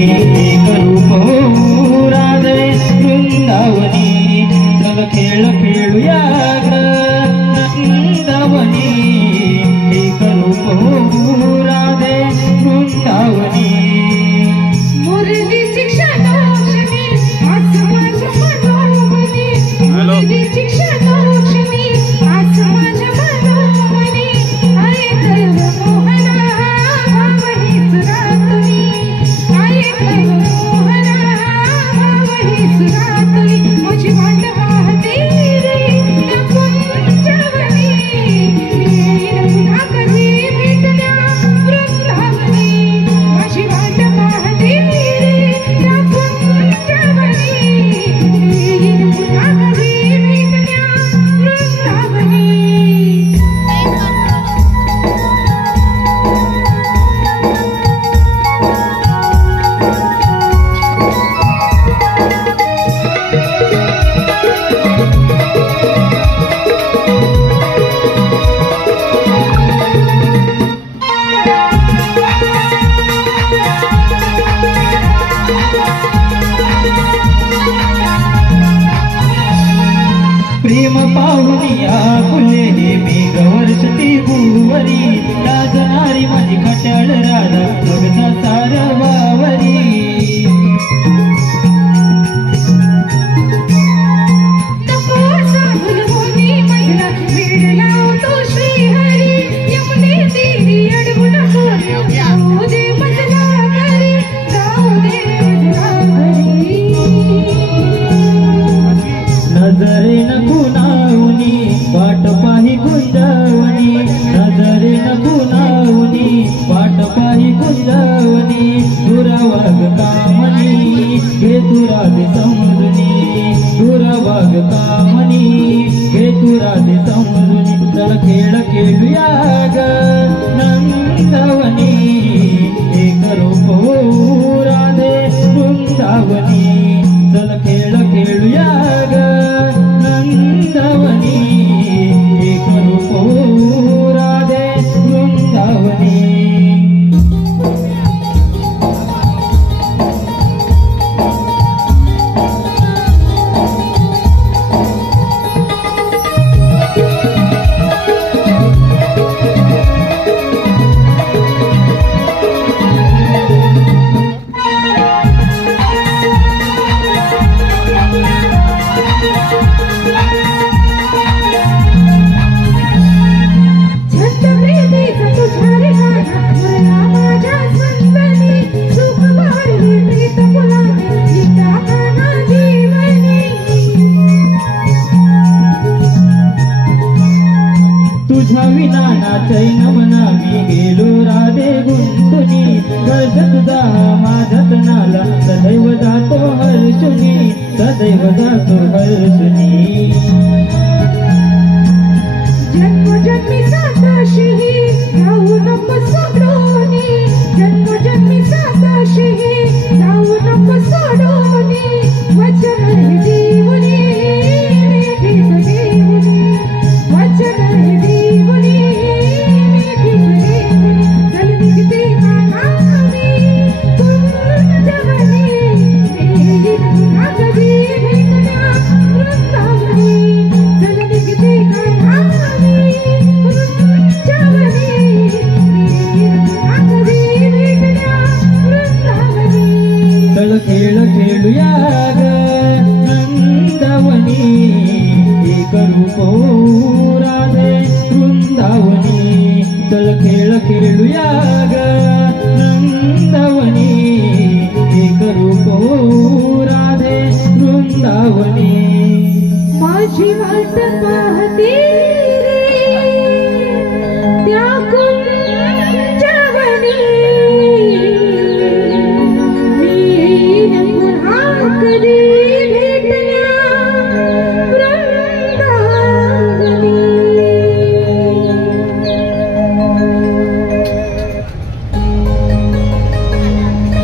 एक रूप राधे वृंदावनी चल खेळ खेळूया वृंदावनी एक रूप राधे वृंदावनी मुरली शिक्षणाक्षणी आसमाच्या मनोमनी मुरली शिक्षणाक्षणी आसमाच्या मनोमनी ऐकव मोहना भावहीच रातुनी ऐकव मोहना भावहीच रातुनी माझी वाट पाहते रे या कुंजवनी येईन पुन्हा कधी भेटल्या वृंदावनी माझी वाट पाहते रे या कुंजवनी येईन पुन्हा कधी भेटल्या वृंदावनी प्रेम पाहुनिया फुले मी गवर्षती गुरुवरी लाजणारी माझी खट्याळ राधा बघता सारवावरी नको सांगून होनी मजला वेड लावतो श्रीहरी यमुने देवी अडवू नको जाऊ दे मजला घरी जाऊ दे मजला घरी नजरेन गुणावनी वाट पाही गुंजवणी नजरेन गुणावनी वाट पाही गुंजवणी दुरावाग कामनी घे तुराधे समजूनी दुरावाग कामनी घे तुराधे समजूनी चल खेळ खेळूया ग नंदवनी एक रूप राधे वृंदावनी चल खेळ खेळूया ग नंदवनी एक रूप राधे वृंदावनी तुझ्या विना नाचैन मना मी गेलो राधे गुंतुनी गळत तुझा माझ्यात नाला सदैव जातो हर्षुनी सदैव जातो हर्षुनी जन्मजन्मी साताशी जाऊ नको सोडूनी जन्मजन्मी साताशी जाऊ नको सोडूनी वचन हे देवनी मीठीच देवनी वचन हे देवनी मीठीच देवनी चल निघते कानामी कुंजवनी येईन पुन्हा कधी भेटल्या वृंदावनी चल निघते कानामी कुंजवनी येईन पुन्हा कधी भेटल्या वृंदावनी चल खेळ खेळूया ग नंदवनी एक रूप राधे वृंदावनी चल खेळ खेळूया ग नंदवनी एक रूप राधे वृंदावनी माझी वाट पाहते त्या कुंजवनी मी येईन पुन्हा कधी भेटल्या वृंदावनी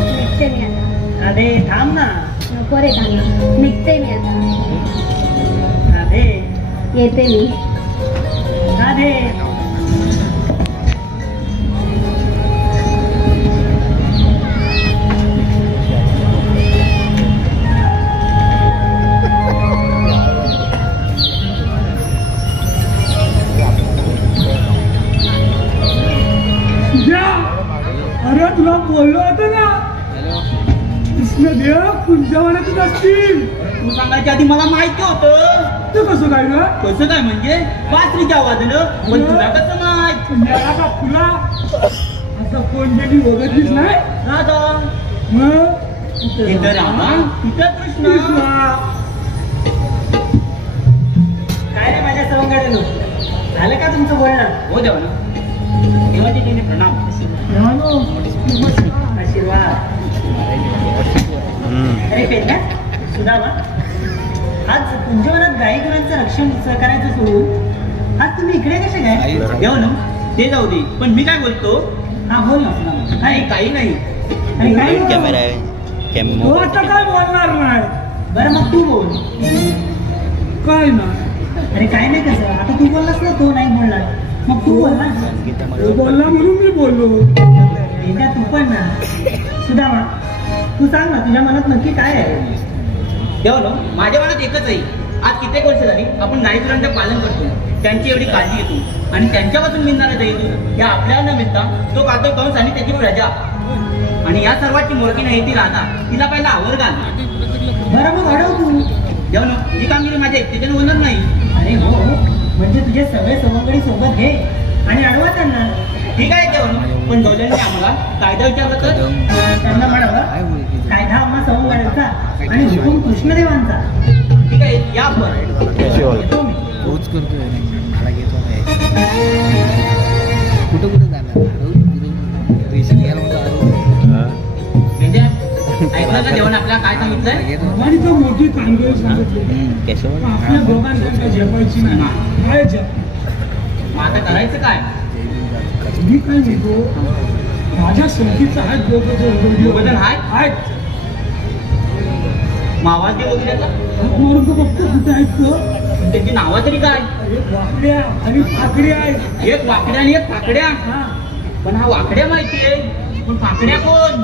राधे थांब ना नको रे थांब निघते मी आता राधे येते मी राधे कुंजवनातच असतील. तू सांगायच्या आधी मला माहिती होतं. ते कसं काय ग? कसं काय म्हणजे बासरीच्या आवाजानं, पण तुला कसं माहित? तुला तुला असं कोण गेली वगैरेच नाही राधा मग इथं रामा तिथं कृष्ण. काय रे माझ्या सवंगाड्यानं झालं का तुमचं बोलणं? हो देवा ना देवाची तिने प्रणाम. आशीर्वाद. अरे पेटला सुदामा, आज कुंजवनात गाई गुरांचं रक्षण करायचं सोडून आज तुम्ही इकडे कसे काय? देवा ना ते जाऊ दे, पण मी काय बोलतो? हा बोल ना सुदामा. नाही काही नाही. अरे काय कॅमेरा आहे तो आता काय बोलणार नाही. बरं मग तू बोल. काय ना अरे काय नाही कसं, आता तू बोललास ना, तो नाही बोलला मग तू बोल ना. तो बोलला म्हणून मी बोललो. एकदा तू पण ना. सुदामा तू सांग ना, तुझ्या मनात नक्की काय आहे? देवा ना माझ्या मनात एकच आहे. आज कित्येक वर्ष झाली आपण गायीचं पालन करतो, त्यांची एवढी काळजी घेतो आणि त्यांच्यापासून मिळणारं दैव या आपल्याला न मिळता तो कातो कंस आणि त्याची प्रजा आणि या सर्वांची मोरकी नाही ती राधा, तिला पहिला आवर घाल. बरं मग अडव तू. देवा ना ही कामगिरी माझ्या एकट्याने होणार नाही. अरे हो, म्हणजे तुझे सगळे सवंगडी सोबत घे आणि अडवा त्यांना. ठीक आहे देवा ना, पण डोल्याने आम्हाला कायदा विचारला तर त्यांना म्हणावं कायदा आम्हा सवंगड्यांचा आणि हुकूम कृष्णदेवांचा. ठीक आहे या आपण. येतो मी. तोच करतोय मला घेतो कुठं कुठं जाणार रेशन घ्यायला ऐकलं का देवाने आपल्याला काय सांगितलंय? आणि तो मोठी कामगिरी सांगितली. कॅशवर आपल्या दोघांना काय झेपायची नाही. काय झेप? मग आता करायचं काय? मी काय म्हणतो, माझ्या संगीचा आहेत दोघंजण आहेत? आहेत. मावा ते वगैरेचा मारून तो बघतो कुठे आहेत तर. त्याची नावं तरी काय? एक वाकड्या आणि पाकड्या आहेत. एक वाकड्या आणि एक फाकड्या. हा, पण हा वाकड्या माहितीये, पण फाकड्या कोण?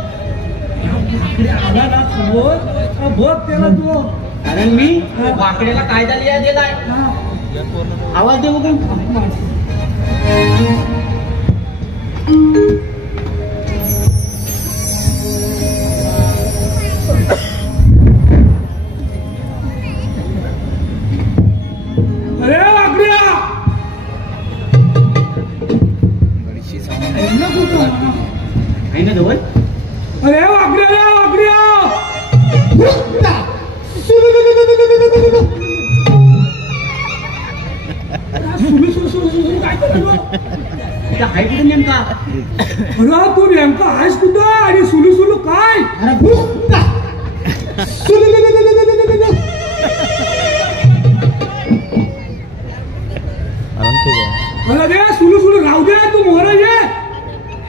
पाकड्या आला ना समोर का बघ त्याला तो. कारण मी वाकड्याला कायदा लिहा दिलाय. हा, आवाज दे बघून. अरे वाकड्या ऐकलं कुठं? आहे ना जवळ? अरे वाकड्या वाकड्या सुरू सुरू सुरू सुरू काय करतो? इथं आहे कुठे नेमका? अरे तू नेमका आहेस कुठं आणि सुलू सुलू काय? अरे रे सुलू सुलू राहू दे, तू मोर ये.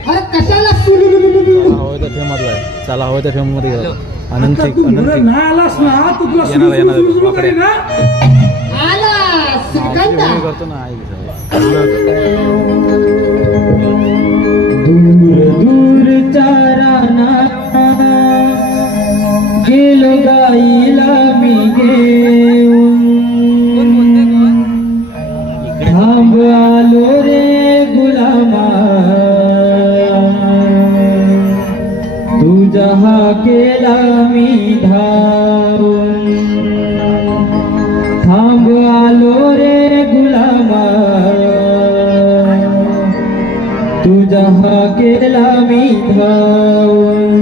अरे कशाला सुलू हवं त्या फेम मधला आहे. चला हवं त्या फेम मध्ये गेलो. अनंत आता तू मोर नाही आलास ना, तू तुला सुलू सुलू सुलू सुलू करेन ना. करतो ना दूर दूर चाराना गेलो गाईला मी घेऊन, थांब आलो रे गुलामा तुझा हा केला मी धावून, थांब आलो रे गुलामा तुझा हा केला मी धावून.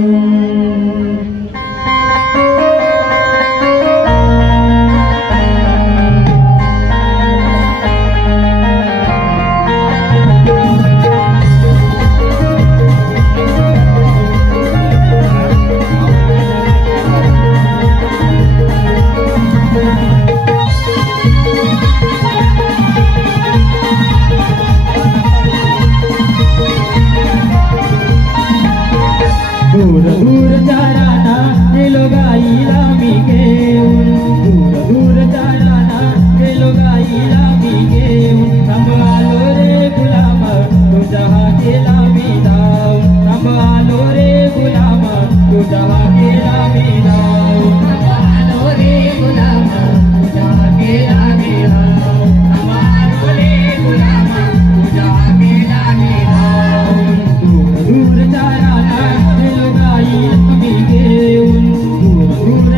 दूर दूर चाराना गेलो गाईला मी घेऊन, दूर दूर चाराना गेलो गाईला मी घेऊन, थांब आलो रे गुलामा तुझा हा केला मी धाव, थांब आलो रे गुलामा तुझा हा केला मी धाव, थांब आलो रे गुलामा तुझा हा केला मी धाव, थांब आलो रे गुलामा तुझा हा केला मी धाव. दूर दूर चाराना गेलो गाईला मी घेऊन, दूर दूर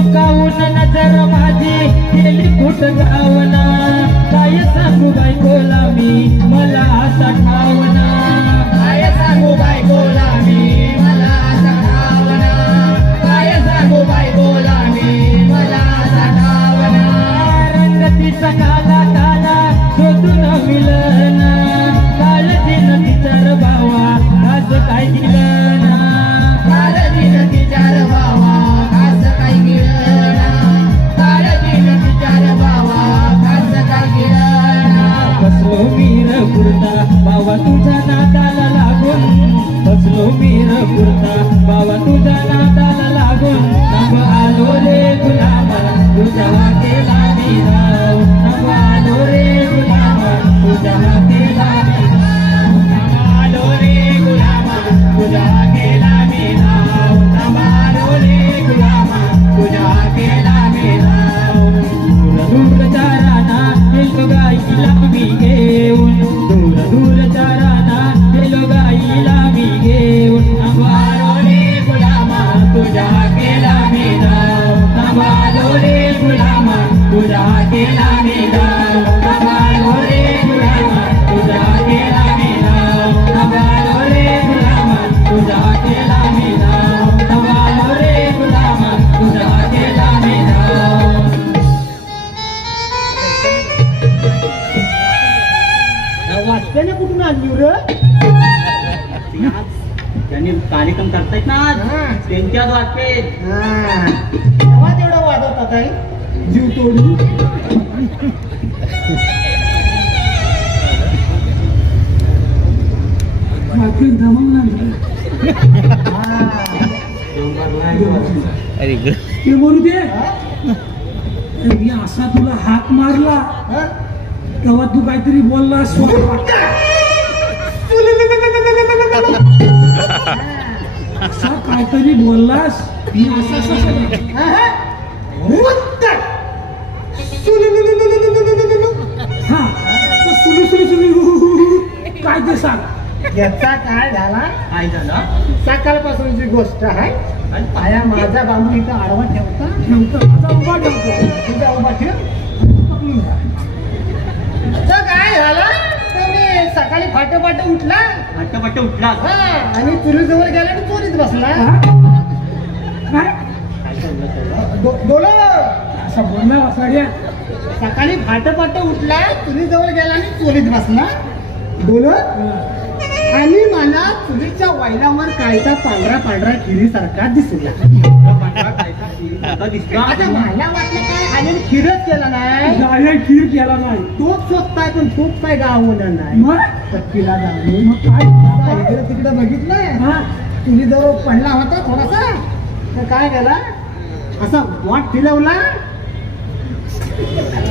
चुकावून नजर माझी गेली कुठ गावना काय सांगू बायकोला मी मला आता ठावना काय सांगू बायकोला मी मला आता ठावना काय सांगू बायकोला मी मला आता ठावना रंगतीचा काला काला शोधून मिळना काळजीन तिचार भावा आज काय दिलं ना काळजीन तिचार भावा आज काय गेलं ना काळजीन तिचार भावा आज काय गेलं ना बसलो मीर पुरता बाबा तुझ्या नादाला लागून बसलो मीर पुरता बाबा तुझ्या नादाला लागून नभ आलो रे गुलामा तुझ्या केला मी राव नभ आलो रे गुलामा तुझ्या केला मी नभ आलो रे गुलामा तुझ्या केला मी राव नभ आलो रे गुलामा तुझ्या केला मी राव दूर दूर चाराना गेलो गाईला मी घेऊन दूर दूर चाराना गेलो गाईला मी घेऊन नभ आलो रे गुलामा तुझ्या केला मी राव नभ आलो रे गुलामा तुझ्या केला मी राव नभ आलो रे गुलामा तुझ्या केला मी राव नभ आलो रे गुलामा तुझ्या केला मी राव नभ आलो रे गुलामा तुझ्या केला मी राव वाचल्याने कुठून आणली रे त्यांनी कार्यक्रम करतायत ना आज त्यांच्याच वाटते तेव्हा तेवढं वाजवतात काय जीव तोडून ते बोलू दे मी असा तुला हाक मारला तेव्हा तू काहीतरी बोलला असा काहीतरी बोललास मी असं हा सुलू सुलू सुलू काय ते सांग याचा काय झाला काय झालं सकाळपासूनची गोष्ट आहे पाया माझा बांबू इथं आडवा ठेवता उभा ठेवतो तुझा उभा ठेव तर काय झालं तुम्ही सकाळी फाट उठला आणि चुलीजवळ गेला आणि चोरीत बसला बोला असं बोलणार वासाड्या सकाळी फाट उठला चुलीजवळ गेला आणि चोरीत बसला बोल आणि मला चुलीच्या वैलावर कायदा पांढरा खिरीसारखा दिसला आता मला वाटलं काय आणि खीरच केला नाही खीर केला नाही तोच शोधताय पण तोच काय गावणार नाही पक्कीला जाऊन इकडे तिकडे बघितलंय चुलीजवळ पडला होता थोडासा तर काय केला असा वाट फिरवला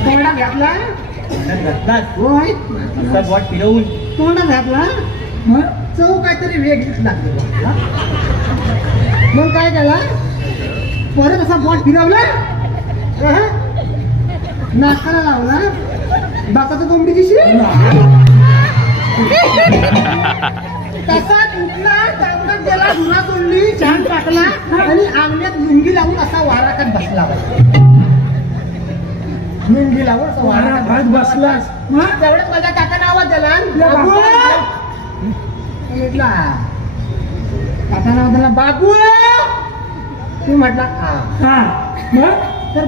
तोंडा घातला होय वाट फिरवून तोंडा घातला चव काहीतरी वेगळीच लागली मग काय केला परत असा बोट फिरवला नाकाला लावला बाकाचा कोंबडीची शिर तसाच उठला तांबडत गेला धुरा तोडली छान टाकला आणि अंगण्यात लुंगी लावून असा वाराखात बसला लुंगी लावून असा वाराखात बसलास तेवढ्यात माझ्या काकाने आवाज दिला म्हटला काकाना म्हटला बाबू तू म्हटला तर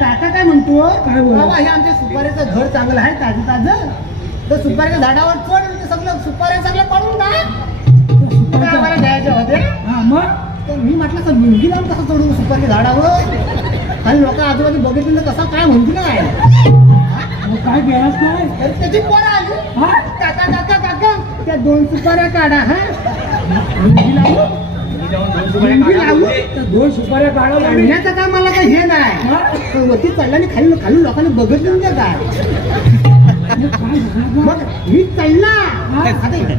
काका काय म्हणतो बाबा हे आमच्या सुपारीचं घर चांगलं आहे ताजं तर सुपारीच्या झाडावर चढ सगळं सुपारी सगळं पडून का आम्हाला द्यायचे होते मग तर मी म्हटलं सर मुलगी लावून कसं चढू सुपारी झाडावर आणि लोक आजूबाजू बघितलं तर कसं काय म्हणतील काय गेलाच नाही त्याची पोरं आली काका काका काका त्या 2 सुपाऱ्या काढा दोन सुपाऱ्या काढा काढण्याचं काय मला काही हे नाही वरती चढला आणि खाली लोकांनी बघितलं नाही काय मग मी चढला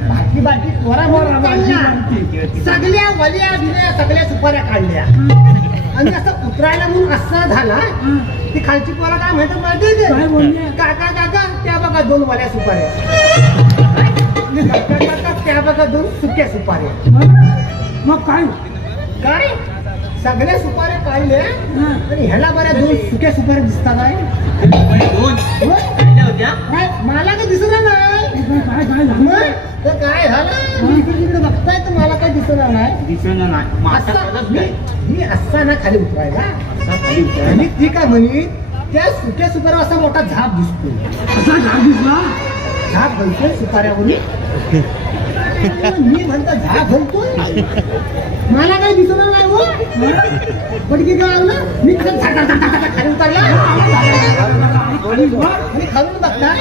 बाकी सगळ्या वल्या बिल्या सगळ्या सुपाऱ्या काढल्या आणि असं उतरायला म्हणून असं झाला ती खालची पोरा काय म्हणतात माहिती काका काका त्या बघा 2 वल्या सुपाऱ्या त्या बघा 2 सुक्या सुपाऱ्या मग काय काय सगळे सुपारे काढले आणि ह्याला बऱ्या 2 सुक्या सुपारे दिसतात आहे. काय मला काही दिसणार नाही. मग तर काय झालं मी इकडे बघताय तर मला काही दिसणार नाही. मी असा ना खाली उतरायला आणि ती काय म्हणी त्या सुक्या सुपाऱ्यावर असा मोठा झाप दिसतो. असा झाप दिसला झाप घालतोय सुपाऱ्यावरून. मी म्हणतो झाप घालतोय मला काही दिसणार नाही हो. पण की काय आलं मी खाली उतरला आणि खालून बघताय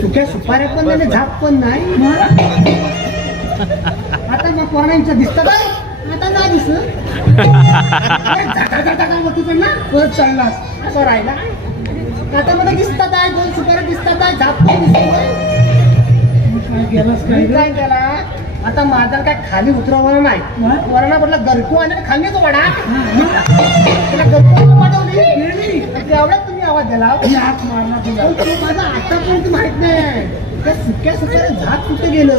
सुक्या सुपाऱ्या पण नाही झाप पण नाही. आता मग कोणाच्या दिसतात आता नाही दिसत. वरती चढला परत चढला असं राहिला. आता मला दिसतात आहे 2 सुपाऱ्या दिसतात आहे झाप पण दिसतोय. काय केला आता माझा काय खाली उतरवणार नाही. वरणा म्हटलं गरकू आणि खाल्लीच वडा त्याला गरकू वाढवली तेवढ्यात तुम्ही आवाज दिला. हात मारला तुला माझा आतापर्यंत माहित नाही त्या सुक्या सुक्या झाप कुठे गेलं.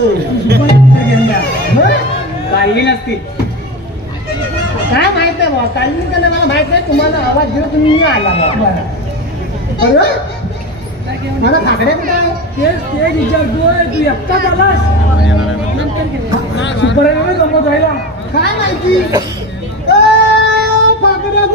काही नसतील काय माहित नाही बाबा. काही का मला माहित नाही. तुम्हाला आवाज दिला तुम्ही आला बाबा. मला फाकड्या कुठे आहे तेच विचारतोय तू एकटाच आलास सुपाऱ्याला जमत राहिला काय माहिती. फाकड्या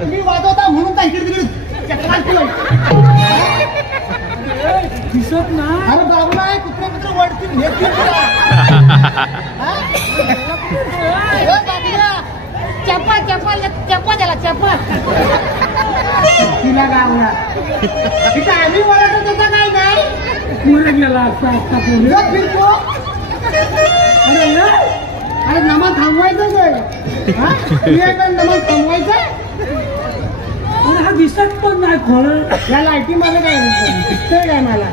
तुम्ही वाजवता म्हणून काय इकडे तिकडे दिसत नाही. अरे बाबूला कुत्रे कुत्रे वडतील चप्पा चप्पा चप्पा त्याला चप्पा तिला गावला तिथं आम्ही वळत त्याचा काय नाही गेला असता फिरतो. अरे नमाज थांबवायचं नमाज थांबवायचं. हा दिसत पण नाही खोळ. या लाईटी मला काय दिसतंय काय मला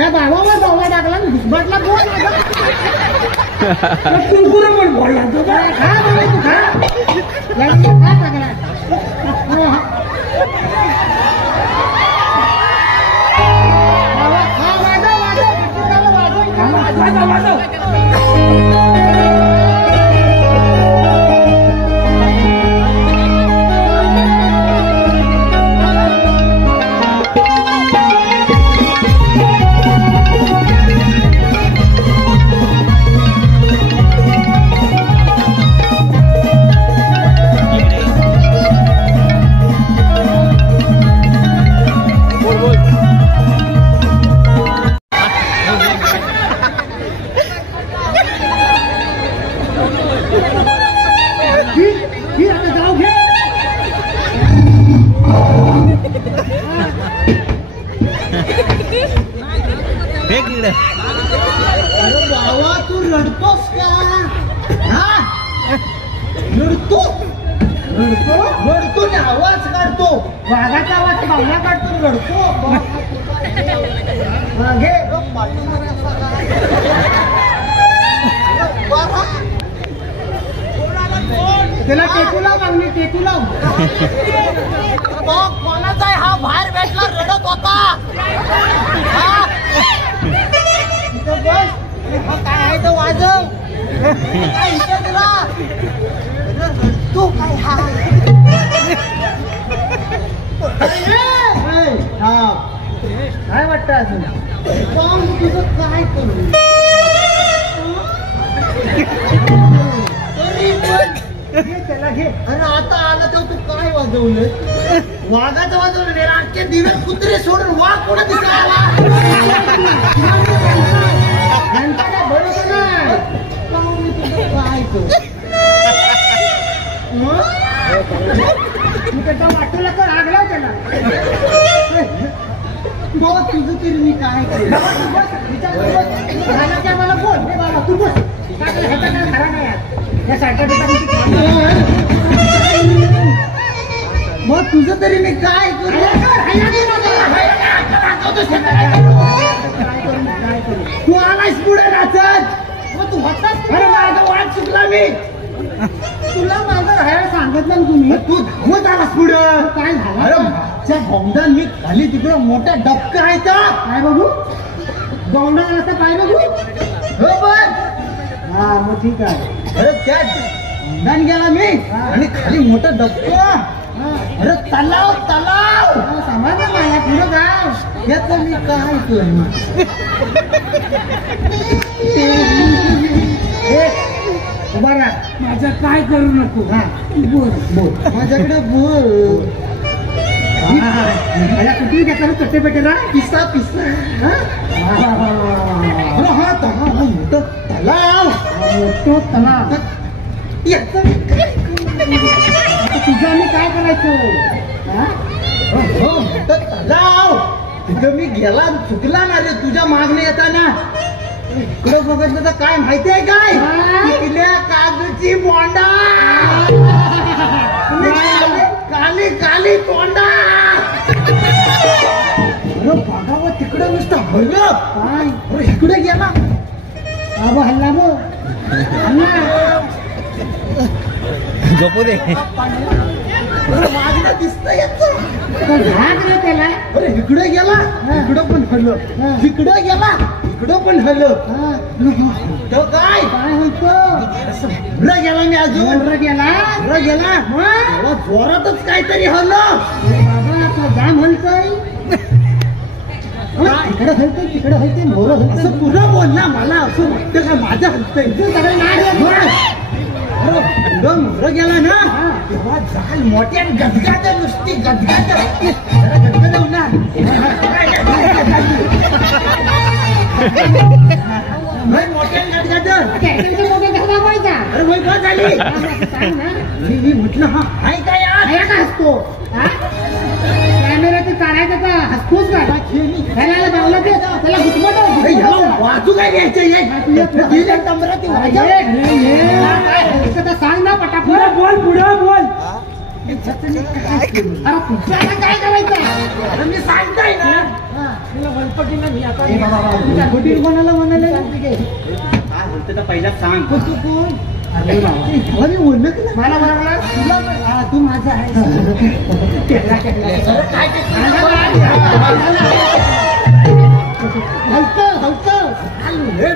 या बाबावर बाबा टाकला घुसबाटला बोल कुरकुर पण बोलला तो खा बाबा तू खा टाकला तिकडे. अरे बाबा तू रडतोस का? हा रडतो आणि आवाज काढतो. वाघाचा आवाज बावला काढतो, रडतो. घे त्याला टेकू लाव, मागणी टेकू लाव. कोणाचा आहे हा? बाहेर भेटला रडत होता. हा काय आहे तो वाजव काय इथं तुला तू काय हा काय वाटतं अजून तुझं काय करू त्याला घे. अरे आता आलं तर तू काय वाजवलं? वाघाचं वाजवलं नाही, रातचे दिवस कुत्रे सोडून वाघ कुठं दिसायला बरोबर नाही. काय करू तू त्याचा वाटूला तर आगला त्याला. बाबा तुझं तरी मी काय करेन? मला बोल बाबा तू बस. ह्याचा काय खरा नाही या सारख्या मग तुझं तरी मी काय करू? तू आलायस पुढे नाचत. मग तू होतास. अरे माझा वाट चुकला मी. तुला माझं राहायला सांगितलं ना तुम्ही. तू धावत आलास पुढं. काय झालं? अरे माझ्या गौंडात मी खाली तिकडं मोठा डबका आहे का? काय बघू गौंडा असं काय बघू? हो पण हा मग ठीक आहे. अरे त्या गौंडान गेला मी आणि खाली मोठा डबका. अरे तलाव समजलं मला पुढं काय याच मी काय करू? बरं माझं काय करू नको. हा बोल बोल माझ्याकडे बोल. कुठे घेतला कट्टे पेटेला पिसा हा मोठं तलाव तुझं मी काय करायचं? मोठं तलाव तिथं मी गेला चुकला ना रे तुझ्या मागणे येताना. इकडे बघितलं तर काय माहितीये काय? इकल्या काजूची बोंडा काली काली तोंडा. अरे बघावं तिकडं नुसतं हल्लं काय? अरे इकडे गेला बाबा हल्ला मग झोपू दे. माझं दिसत त्याला. अरे इकडे गेला इकडं पण हल्लं, तिकडे गेला इकडं पण हल्लं. तो काय काय होतं? गेला मी अजून गेला जोरातच काहीतरी हल्लं. बाबा तो जाम हलतोय. इकडे हलतोय तिकडे हलतोय मोर असं पुढं बोल ना. मला असं वाटतं का माझं हलतंय. मोर गेला ना तेव्हा जाल मोठ्या गदगाद नुसती गदगाद गदगदव ना. मोठ्या गदगाद अरे वय का झाली? मी म्हटलं हा आहे काय असतो कॅमेऱ्याचं काढायचं का हसतोच का? त्याला धावला ते त्याला घुसमट वाजू काय घ्यायचं सांग ना पटापट बोल पुढं बोल. अरे तुझ्याला काय करायचं? मी सांगताय ना कोणाला म्हणाले काय बोलते तर पहिला सांग. तू कोण? अरे ओळख मला बरोबर तुला तू माझा आहे.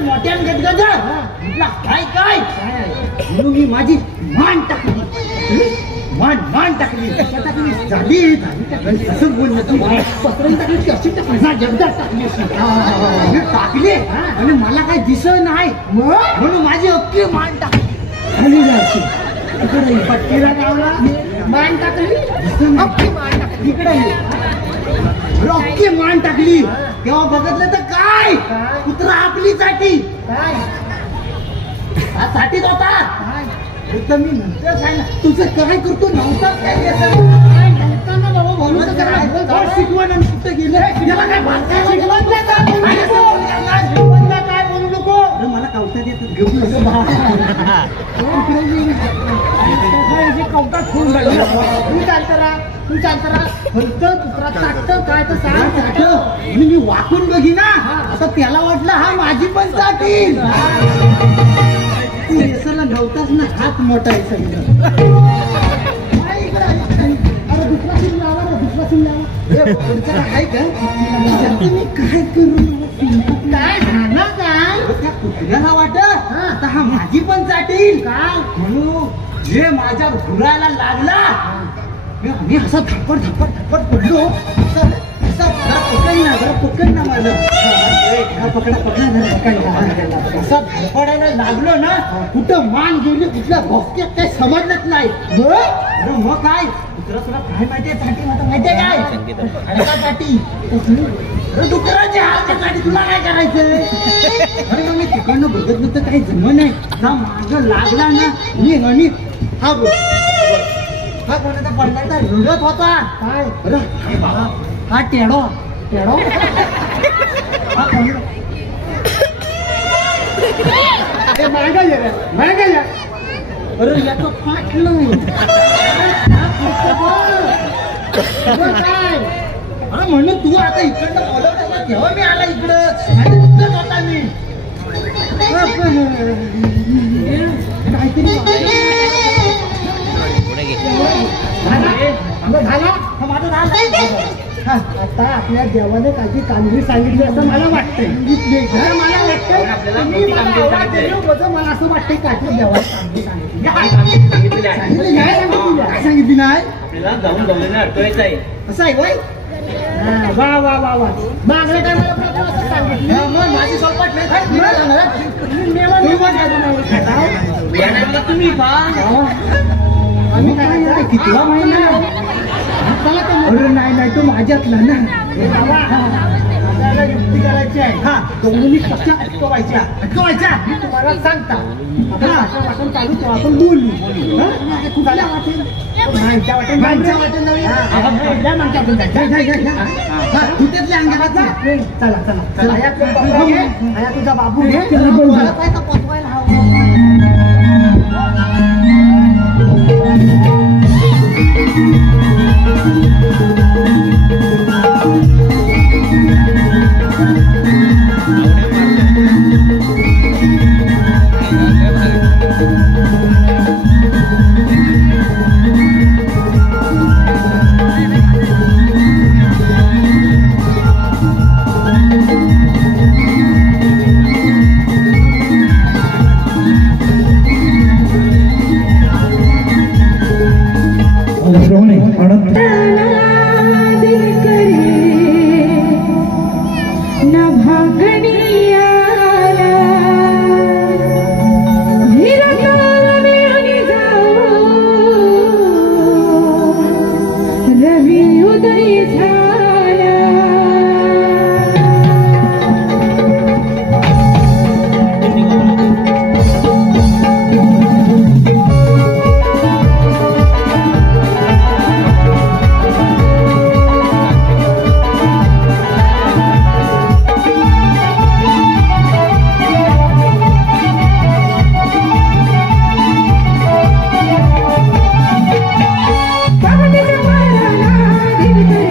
मोठ्यान गदगद काय काय मी माझी मान टाकली. मान टाकली झाली असं बोललं तू पसरून टाकली कशी टाकली आणि मला काही दिसत नाही म्हणून माझी अख्खी मान टाकली. खाली जायची इकडे पट्टीला गावला मान टाकली अख्खी मान टाकली इकडे अख्खी मान टाकली. तेव्हा बघितलं तर काय कुत्रा आपलीसाठी काय हा साठीच होता. मी नंतर सांग तुझं काय करतो नव्हता काय बाबा शिकवण कुठं गेलं काय घेऊन असं कवटात फोन झाली तू चालतं राहा फक्त दुसरा चाटतं काय तर सांग मी वाकून बघी ना असं त्याला वाटलं हा माझी पण चाटील तू रेसरला नव्हताच ना हात मोठा आहे सगळं अरे दुसरा सीन लावा ना दुसरा सीन लावा आहे का मी काय करू काय झालं काय त्या कुत्र्याला वाटत आता हा माझी पण चाटील काय म्हणून जे माझ्या घुरायला लागला मी असा धपट पडलो पकड ना माझं असा धडपडायला लागलो ना कुठं मान गेली कुठल्या भोक्यात काही समजलंच नाही अरे मग काय कुत्रा तुला काय माहितीये साठी आता माहितीये काय साठी डुकराच्या हालच्यासाठी तुला काय करायचंय अरे मग मी तिकडनं बघत नव्हतं काही जम नाही ना मागं लागला ना मी हा बोल हा कोणाचा पडला रडत होता काय अरे हा टेडो हा कोण मागा अरे याचं फाटलं काय अरे म्हणून तू आता इकडनं बोलवता तेव्हा मी आला इकडं होता मी काहीतरी आता आपल्या देवाने काही कामगिरी सांगितली असं मला वाटतंय मला असं वाटतंय का आपल्या देवाने सांगितली नाही असं आहे वय वा मागल्या टायमाला असं सांगितलं मग माझी सलपाट तुम्ही कितवा महिना अरे नाही तो माझ्यातला ना युक्ती करायची आहे हा दोन्ही कशा अटकवायच्या मी तुम्हाला सांगता वाटून चालू तो आपण बोलू कुठल्या वाटेल मागच्या वाटेल चला तुझा बाबू पोचवायला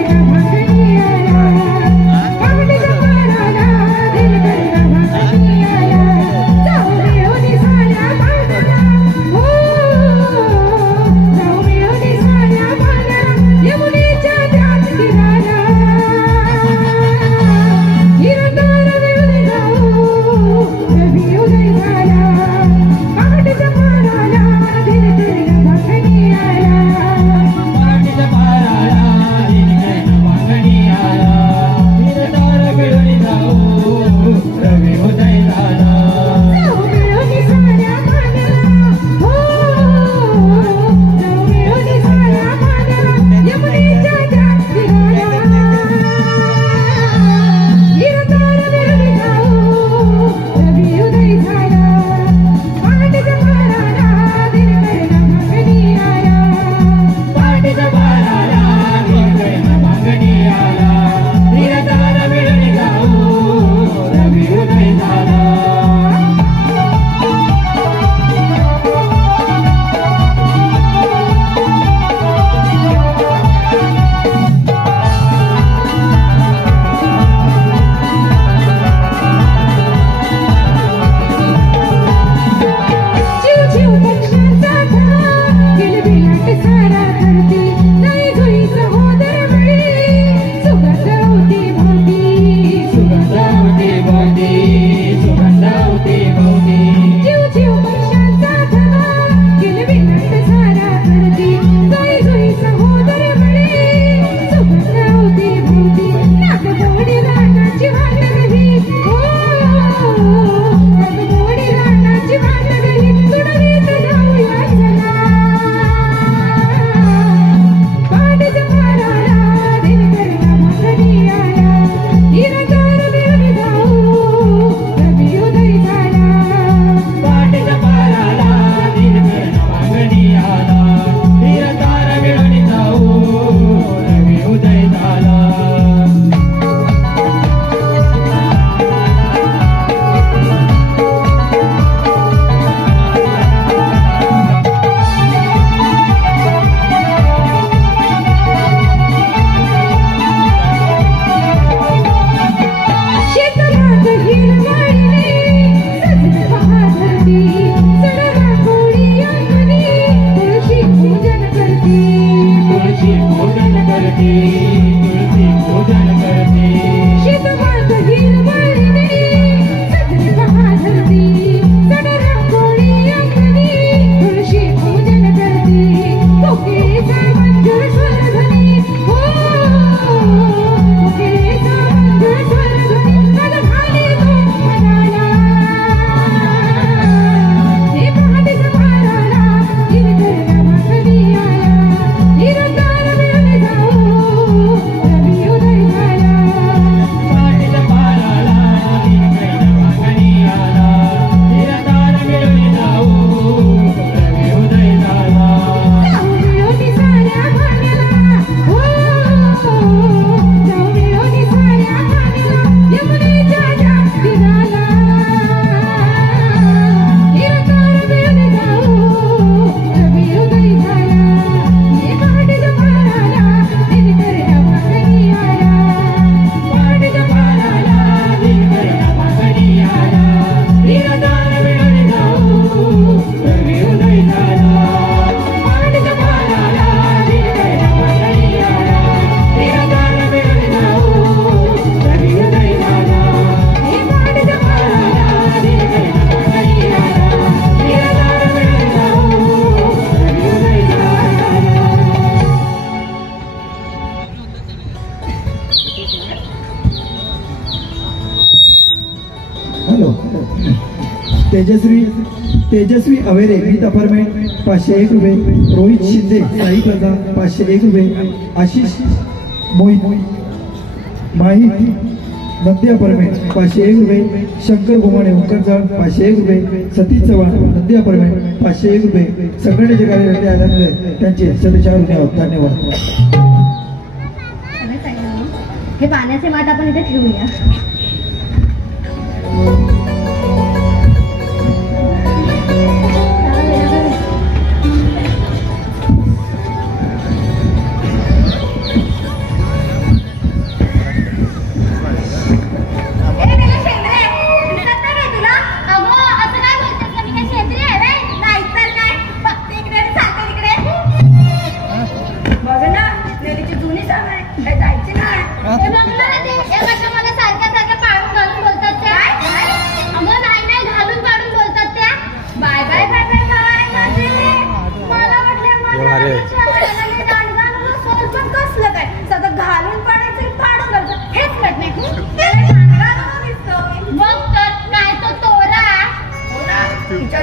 Come on, तेजस्वी अवेरे गीत अपार्टमेंट 501 रुपये. रोहित शिंदे साई प्लाझा 501 रुपये. आशिष मोहित माही नंदी अपार्टमेंट 501 रुपये. शंकर गोमाणे उंकरजाळ 501 रुपये. सतीश चव्हाण नंदी अपार्टमेंट 501 रुपये. संघटनेचे कार्यकर्ते आल्यामुळे त्यांचे सदस्यावर धन्यवाद. हे पाण्याचे माठ आपण इथे ठेवूया.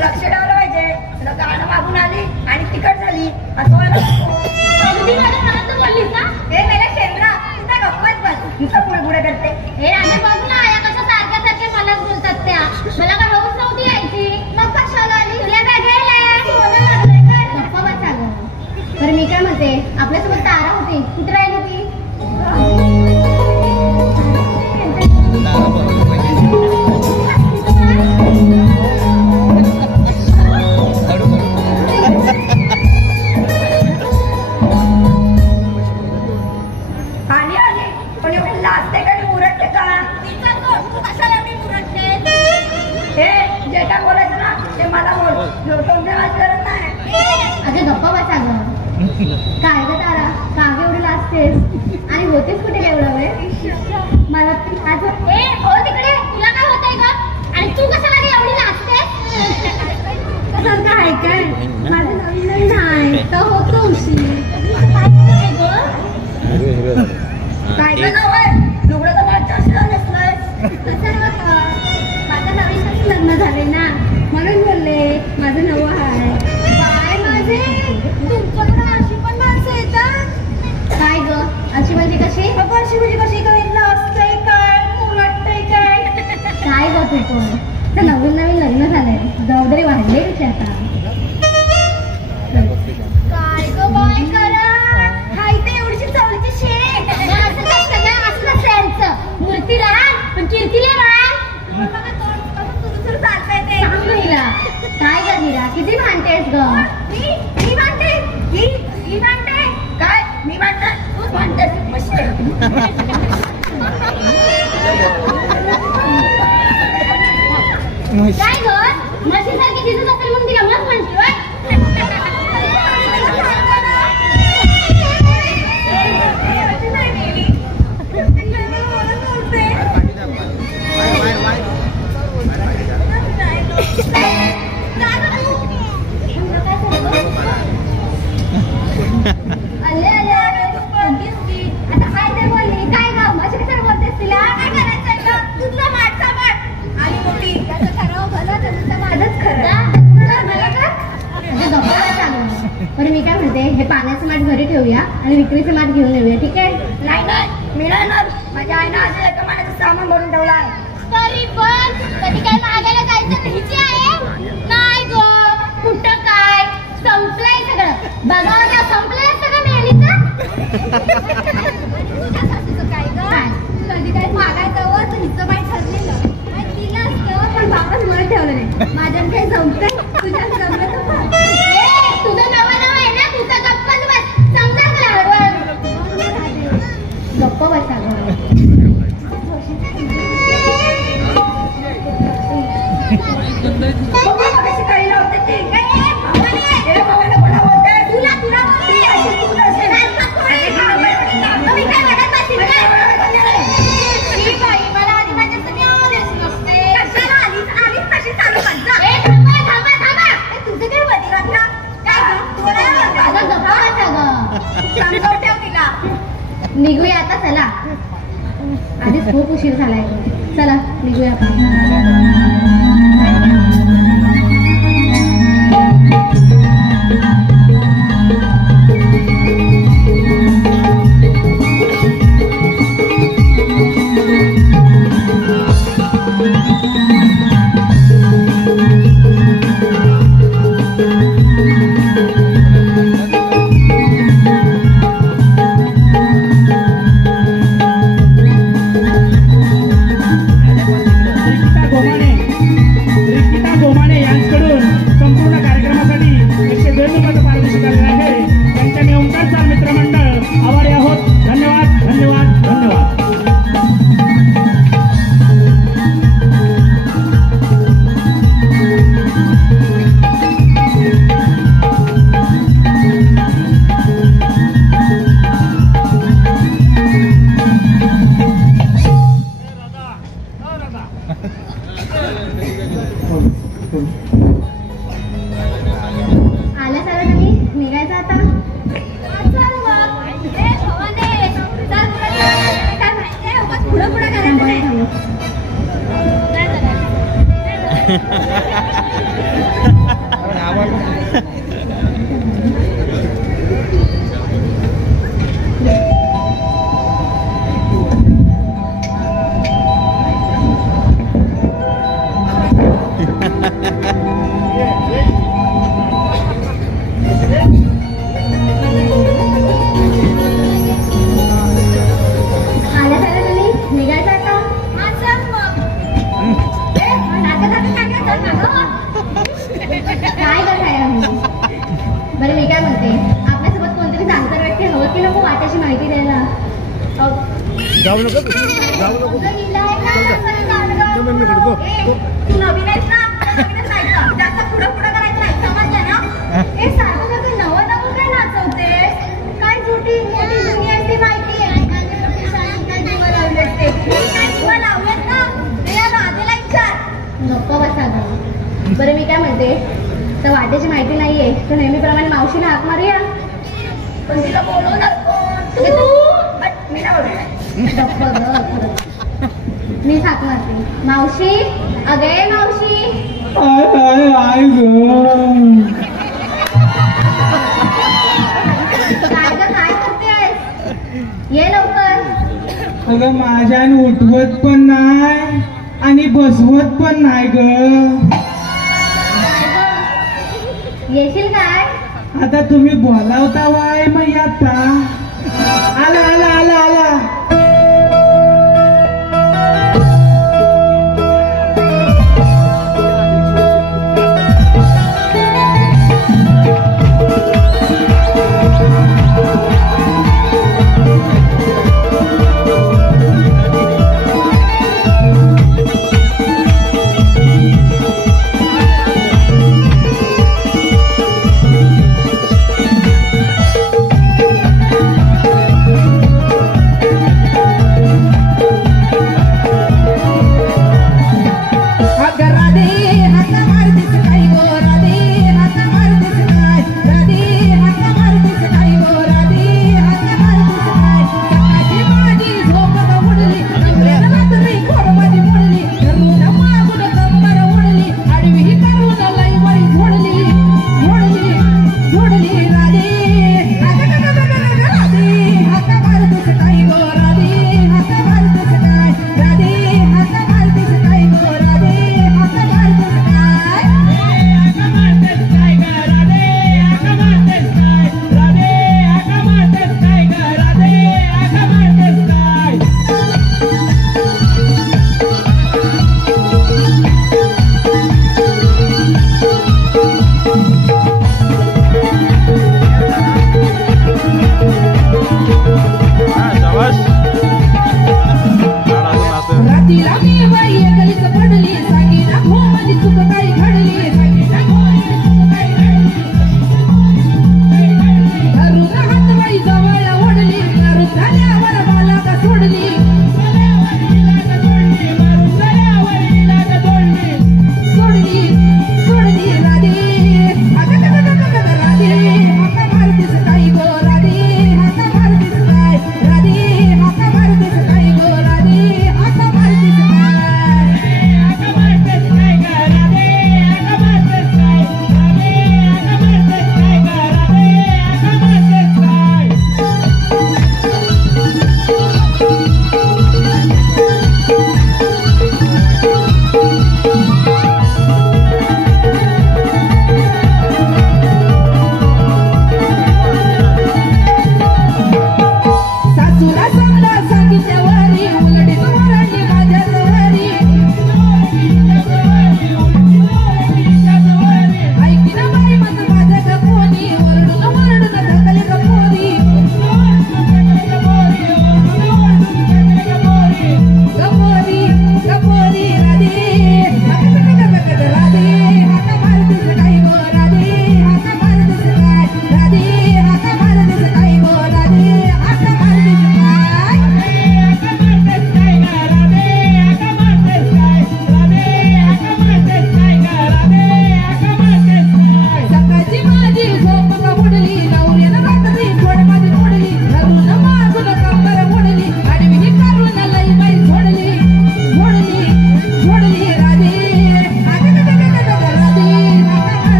लक्ष ठेवलं पाहिजे. गाणं मागून आली आणि तिकट झाली असं बोललीस ना. हे मेला शेंद्रा तुझा गप्पच बस. नुसतं पुढे पुढे करते. हे आम्ही बघ ना या कशा सारख्या मलाच बोलतात त्या. मला काय हौस नव्हती यायची. मग कशाला आली. तुला काय गेलंय गप्पा बसा गं. तर मी काय म्हणते आपल्यासोबत तारा होती कुठे राहिली ती. अगं गप्पा बसा गं. काय गं तारा कागे एवढी लाजतेस आणि होतेस कुठे एवढा वेळ. मला आज हो तिकडे तुला काय होतंय गं आणि तू कशाला एवढी लाजतेस. कसं आहे काय माझं नवीन नवीन आहे तर होतो उशीर. काय गं नाव आहे लुगडं तर माझ्या नसलंय. कसं माझं नवीन लग्न झालंय ना म्हणून बोलले माझं नवं आहे. तुमच्याकडे अशी पण माणसं येतात काय ग. अशी म्हणजे कशी. अशी म्हणजे कशी काय असतंय काय उलटतंय काय काय ग. तू पण तर नवीन नवीन लग्न झालंय जबाबदारी वाढले तिची आता. काय ग बाय करा हाय ते एवढीची चवळीची शेक असं त्यांचं मूर्ती लहान पण कीर्ती लय लहान. तुझं चालतंय ते काय ग मीरा किती भांडतेस ग. मी भांडते मी भांडते काय मी भांडते तू भांडतेस. काय ग म्हशीसारखी दिसत असेल म्हणून तिला मस्त म्हणते. मी काय म्हणते हे पाण्याचं माठ घरी ठेवूया आणि विक्रीचं माठ घेऊन येऊया. ठीक आहे. नाही नाही मिळणार माझ्या आईनं आधी एका माठाचं सामान भरून ठेवलं आहे. तरी पण कधी काय मागायला जायचं भीती आहे नाही ग. कुठं काय संपलंय सगळं बघावं त्या संपलंय सगळं मेलीचं. काय ग कधी काय मागायचं तर हिचं माहीत ठरलेलं तिला असतं पण बाबाच मला ठेवलं नाही. माझ्यात काही जमतंय तुझ्या जमलं तर तुझं नवं नवं आहे ना तुझं गप्पच बस समजा गप्प बसा. निघूया आता चला. आधीच खूप उशीर झालाय. चला निघूया आपण. आला सर तुम्ही निघायचं आता. पुढं पुढं करायचं. बरं मी काय म्हणते आपल्यासोबत कोणतरी जाणकार व्यक्ती हवं की नको वाट्याची माहिती द्यायला. जाऊ नको जाऊ नको तू नवीन आहेस ना जास्त पुढं पुढं करायचं नाही समजलं ना. हे सारखं नवं नवं काय नाचवतेस काय झुटी मोठी दुनिया ती माहिती आहे काय दिवं लावलेस ते दिवं लावलेत ना ते या नादेला विचार. नको बसा गं. बरं मी काय म्हणते तर वाट्याची माहिती नाहीये तर नेहमीप्रमाणे मावशीला हाक मारूया. पण तिला बोलवणार कोण मी ना मी हाक मारते. मावशी अगे मावशी. आय काय करतेस ये लवकर. अगं माझ्याने उठवत पण नाही आणि बसवत पण नाही ग. येशील काय. आता तुम्ही बोलावता वाय मग आता आला आला आला आला.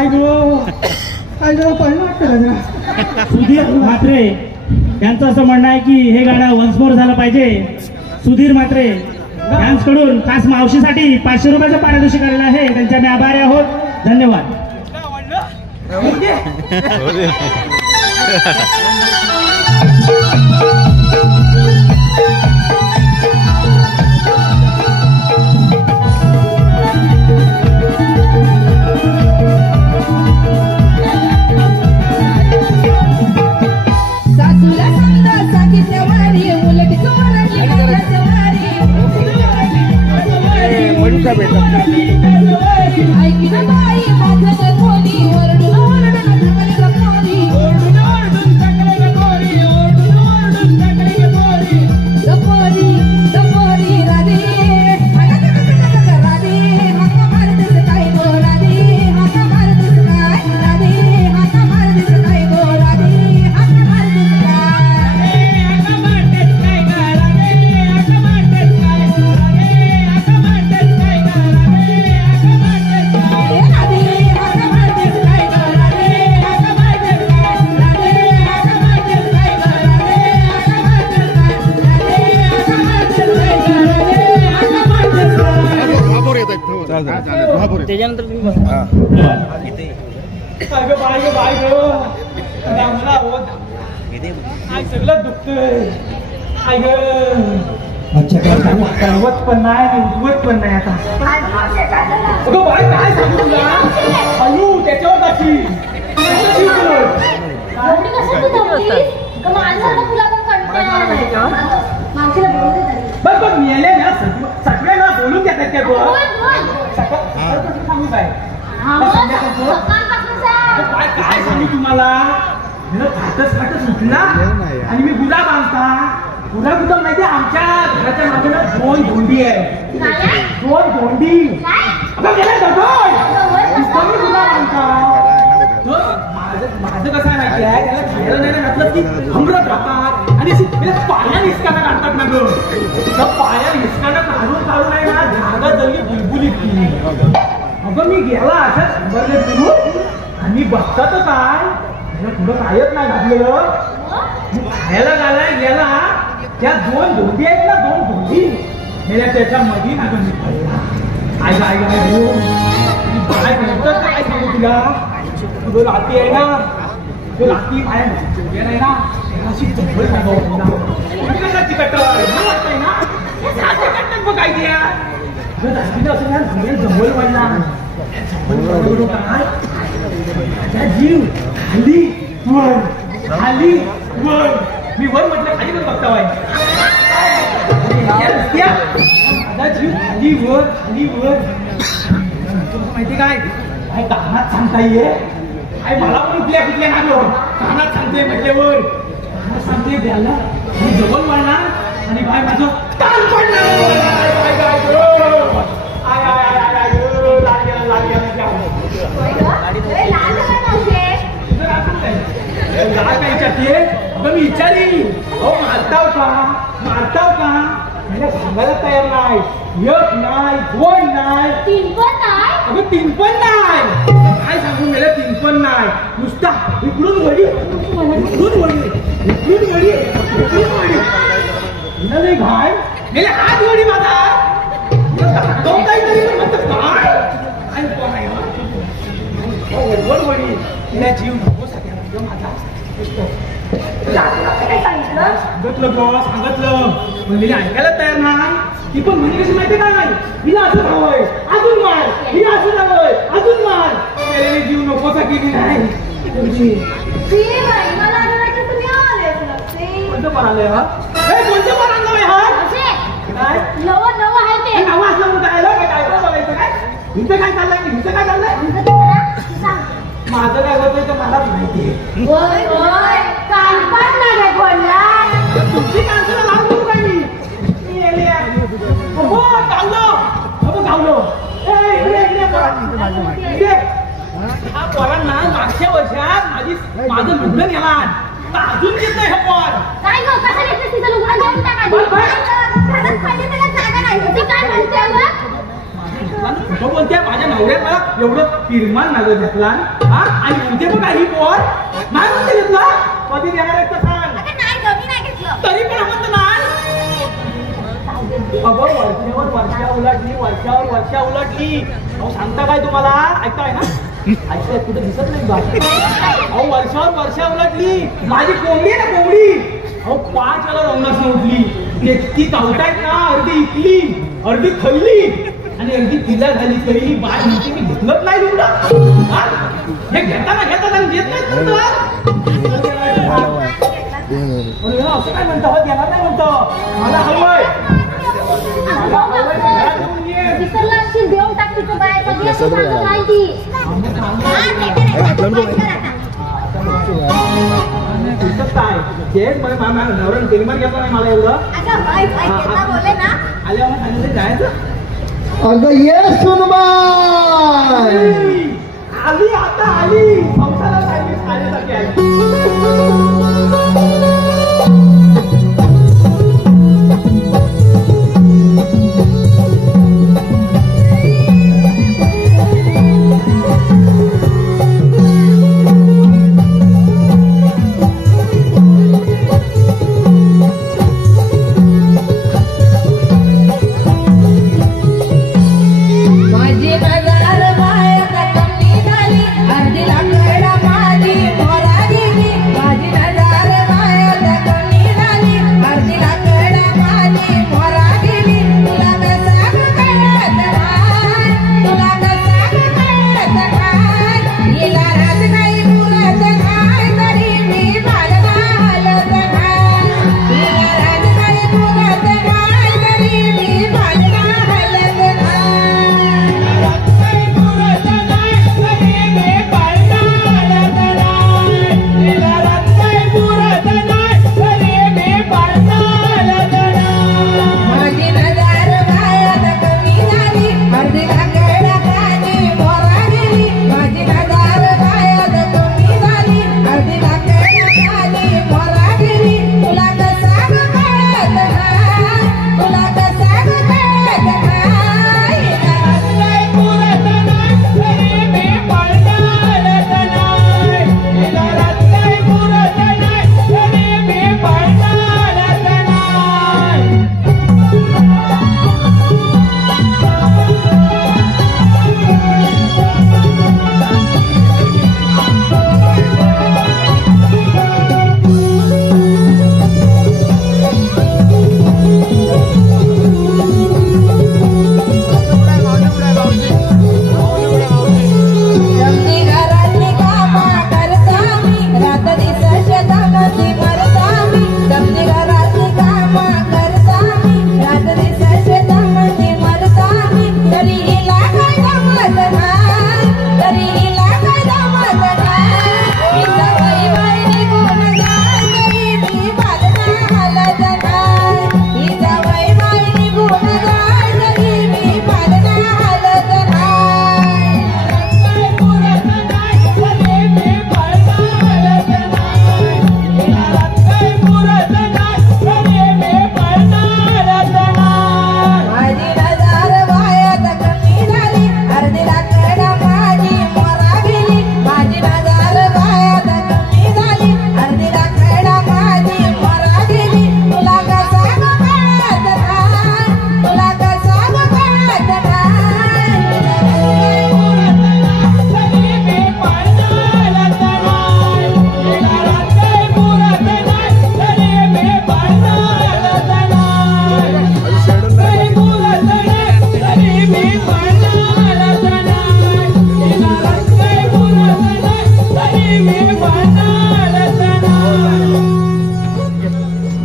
आई गो पहिलं वाटतं. सुधीर म्हात्रे यांचं असं म्हणणं आहे की हे गाणं वन्स मोर झालं पाहिजे. सुधीर म्हात्रे यांच्याकडून खास मावशीसाठी 500 रुपयाचं पारितोषिक आलेलं आहे. त्यांचे आम्ही आभारी आहोत. धन्यवाद. त्याच्यानंतर तुम्ही सगळं दुखतंय. कळवत पण नाही आणि उठवत पण नाही. आता अगं बाई काय सांगू तुला. अयू त्याच्यावर अशी बघ मेले ना सगळ्यांना बोलून घेतात त्या सांगू काय काय सांगू तुम्हाला. फाटच सुटला आणि मी गुरा बांधता. गुरा कुठं माहिती आमच्या घराच्या मागे 2 धोंडी आहे. 2 धोंडी गुरा बांधता. माझं कसं आहे माहिती आहे. त्याला खायला नाही घातलं की हमरत राहतात आणि पाया निसकाना काढतात ना गं. पाया निसकाना काढून आहे ना जागा जल्ली बुलबुली की. अगं मी गेला असं शंभरने फिरून आणि बघता तर काय पुढं कायच नाही घातलेलं. खायला घालाय गेला त्या 2 धोंडी आहेत ना 2 धोंडी मेल्या त्याच्या मध्ये ना गं काय काय सांगू तुला. तुझं लाती आहे ना तो लाती काय नाही ना अशी चंबळ सांगावं काय द्या जंगल पडला काय जीव खाली वर खाली वर. मी वर म्हटलं खाली पण बघता माझा जीव खाली वर माहिती काय काय कानात सांगता ये. काय मला पण कुठल्या नालो कानात सांगते म्हटल्यावर कानात सांगते द्यायला मी जवळ वाढणार आणि काय माझं कान पडणार. मी विचारी अहो मारताव का मला सांगायला तयार नाही. 1 नाही 2 नाही 3 पण नाही. अगं 3 पण नाही. काय सांगू मला 3 पण नाही. नुसता इकडून वडी नाही घाय मेले हात वडी माझा काहीतरी काय वडी तिला जीव नको सगळ्या माझा सांगितलं पण मी ऐकायला तयार नाही. ती पण म्हणजे कशी माहिती काय नाही. हिला असं हवंय अजून मार. हिला असं हवंय अजून मार. मेलेले जीव नकोसा केली नाही. कोणतं पण आलंय हा. कोणतं पण आणलंय हा. काय नवं आहे ते. नाव असलं काय काय बोलायचं काय. हिचं काय चाललंय माझं काय होतंय तर मलाच माहितीये. कानपाट नाही बोलला. तुमची कानसाला लाल करू काय मी हा पोरांना मागच्या वर्षात माझं लुगडं गेला अजून घेत नाही. हा पोर काय गं कसं घेतलं तिचं लुगडं घेऊन टाका. जागा नाही. ती काय म्हणते खोटं बोलते माझ्या नवऱ्यात मला एवढं किरमान नागं घेतला हा आणि म्हणते बघ ही पोर नाही म्हणते घेतला कधी देणार आहे तर सांग नाही कमी नाही घेतलं तरी पण म्हणत नाही अगं वर्षावर वर्षा उलटली अहो सांगता काय तुम्हाला ऐकताय ना ऐकताय कुठे दिसत नाही बा अहो वर्षावर वर्षा उलटली माझी कोंबडी ना कोंबडी अहो 5 वेळा रंगास उठली ती चावतायत ना अर्धी इकली अर्धी खवली आणि अर्धी तिला झाली तरी ही बाळ म्हणते मी घेतलंच नाही तुला हे घेताना आणि घेत नाही तुला असं काय म्हणतो देणार नाही म्हणतो मला हवंय विसरला असशील देऊन टाक तिचं बाय कधी असं सांगत नाही ती काय जेच मला नवऱ्यानं तिरमान घेतला नाही मला एवढं बोले ना आल्यावर सांगितलं जायचं अगं ये सुनबाई आली आता आली संसारात आली खाण्यासाठी आली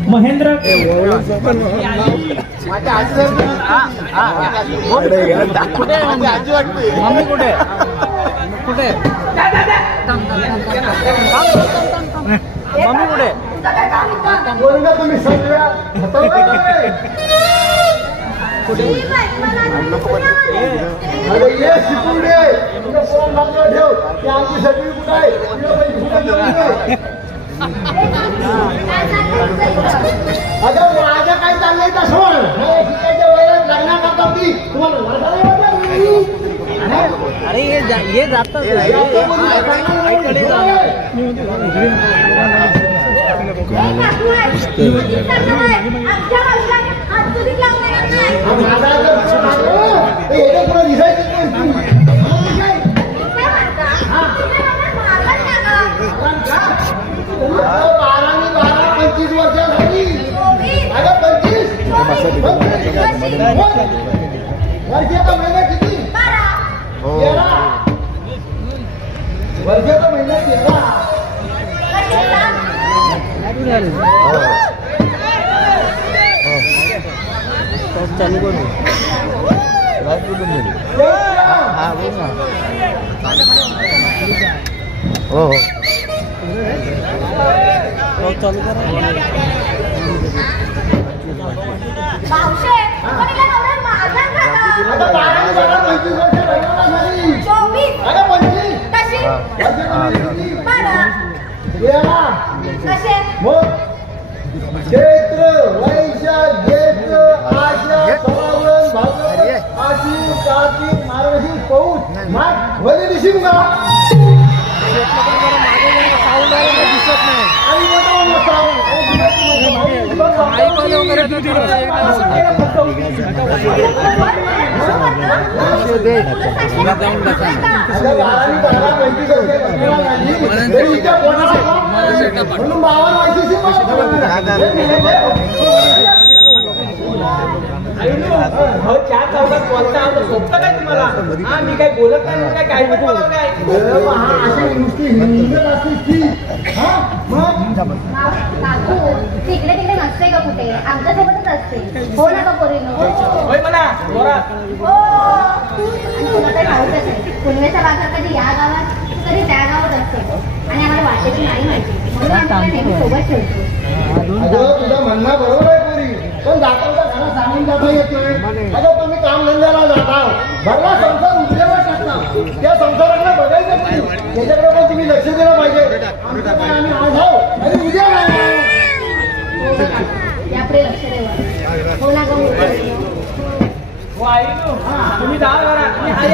महेंद्र मम्मी कुठे कुठे मम्मी कुठे तुम्ही सगळ्या अरे ये शिकुडे तुला फोन लागला ठेव की आमची सगळी कुठे आहे अगं माझं काय चाललंय का सोड शिकायच्या वयात लग्न करता होती तुम्हाला अरे ये जाता वर्षाचा महिना किती? वर्षाचा महिना 13 चालू करू हा बोल ना हो हो चालू करा मावशे कोणीला नवरा माझा आता 12 वर्ष लग्नाला झाली 24 अरे 25 कशी वर्षाचा महिना किती? 12 कसे मग चैत्र वैशाख ज्येष्ठ आषाढ श्रावण भाद्रपद आश्विन कार्तिक मार्गशीर्ष पौष माघ वली दिशील का आणि मोठा नसता म्हणून बाबांना माहिती चार चौकात बोलता सोपतं काय तुम्हाला हा मी काय बोलत नाही काय पण बोलत काय अशी नुसती हिंदत असते ती तिकडे तिकडे नसते का कुठे आमच्या सोबतच असते हो ना का पोरीनो होय म्हणा जोरात हो आणि तुला काही माहितच आहे पुनवेचा बाजार कधी या गावात कधी त्या गावात असतो आणि आम्हाला वाटेची नाही माहिती म्हणून आम्ही तुला नेहमी सोबत ठेवतो अगं तुझं म्हणणं बरोबर आहे पुरी पण जाता घरात सांगून जाता येतोय अगं तुम्ही काम धंद्याला जाता भरला संसार उद्योगात टाकता त्या संसाराकडे बघायचं पुरी त्याच्याकडे पण तुम्ही लक्ष दिलं पाहिजे आमचं काय आम्ही आज आहो आणि उद्या नाही यापुढे लक्ष देवा हो ना गं हो आई तुम्ही जा जरा तुम्ही हाय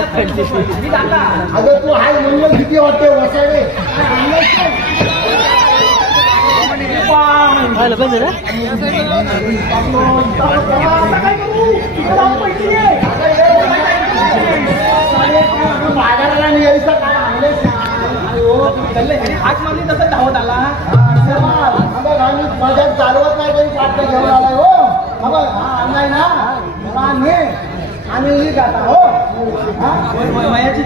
मी जाता अगं तू हाय म्हणून किती वाटते वसाडे बाजाराला यायचं काय आणलेच आज मागणी तसं धावत आला आम्ही माझ्या चालवत नाही तरी पाठ घेऊन आलाय हो नाही ना आम्ही ही जाता हो वयाची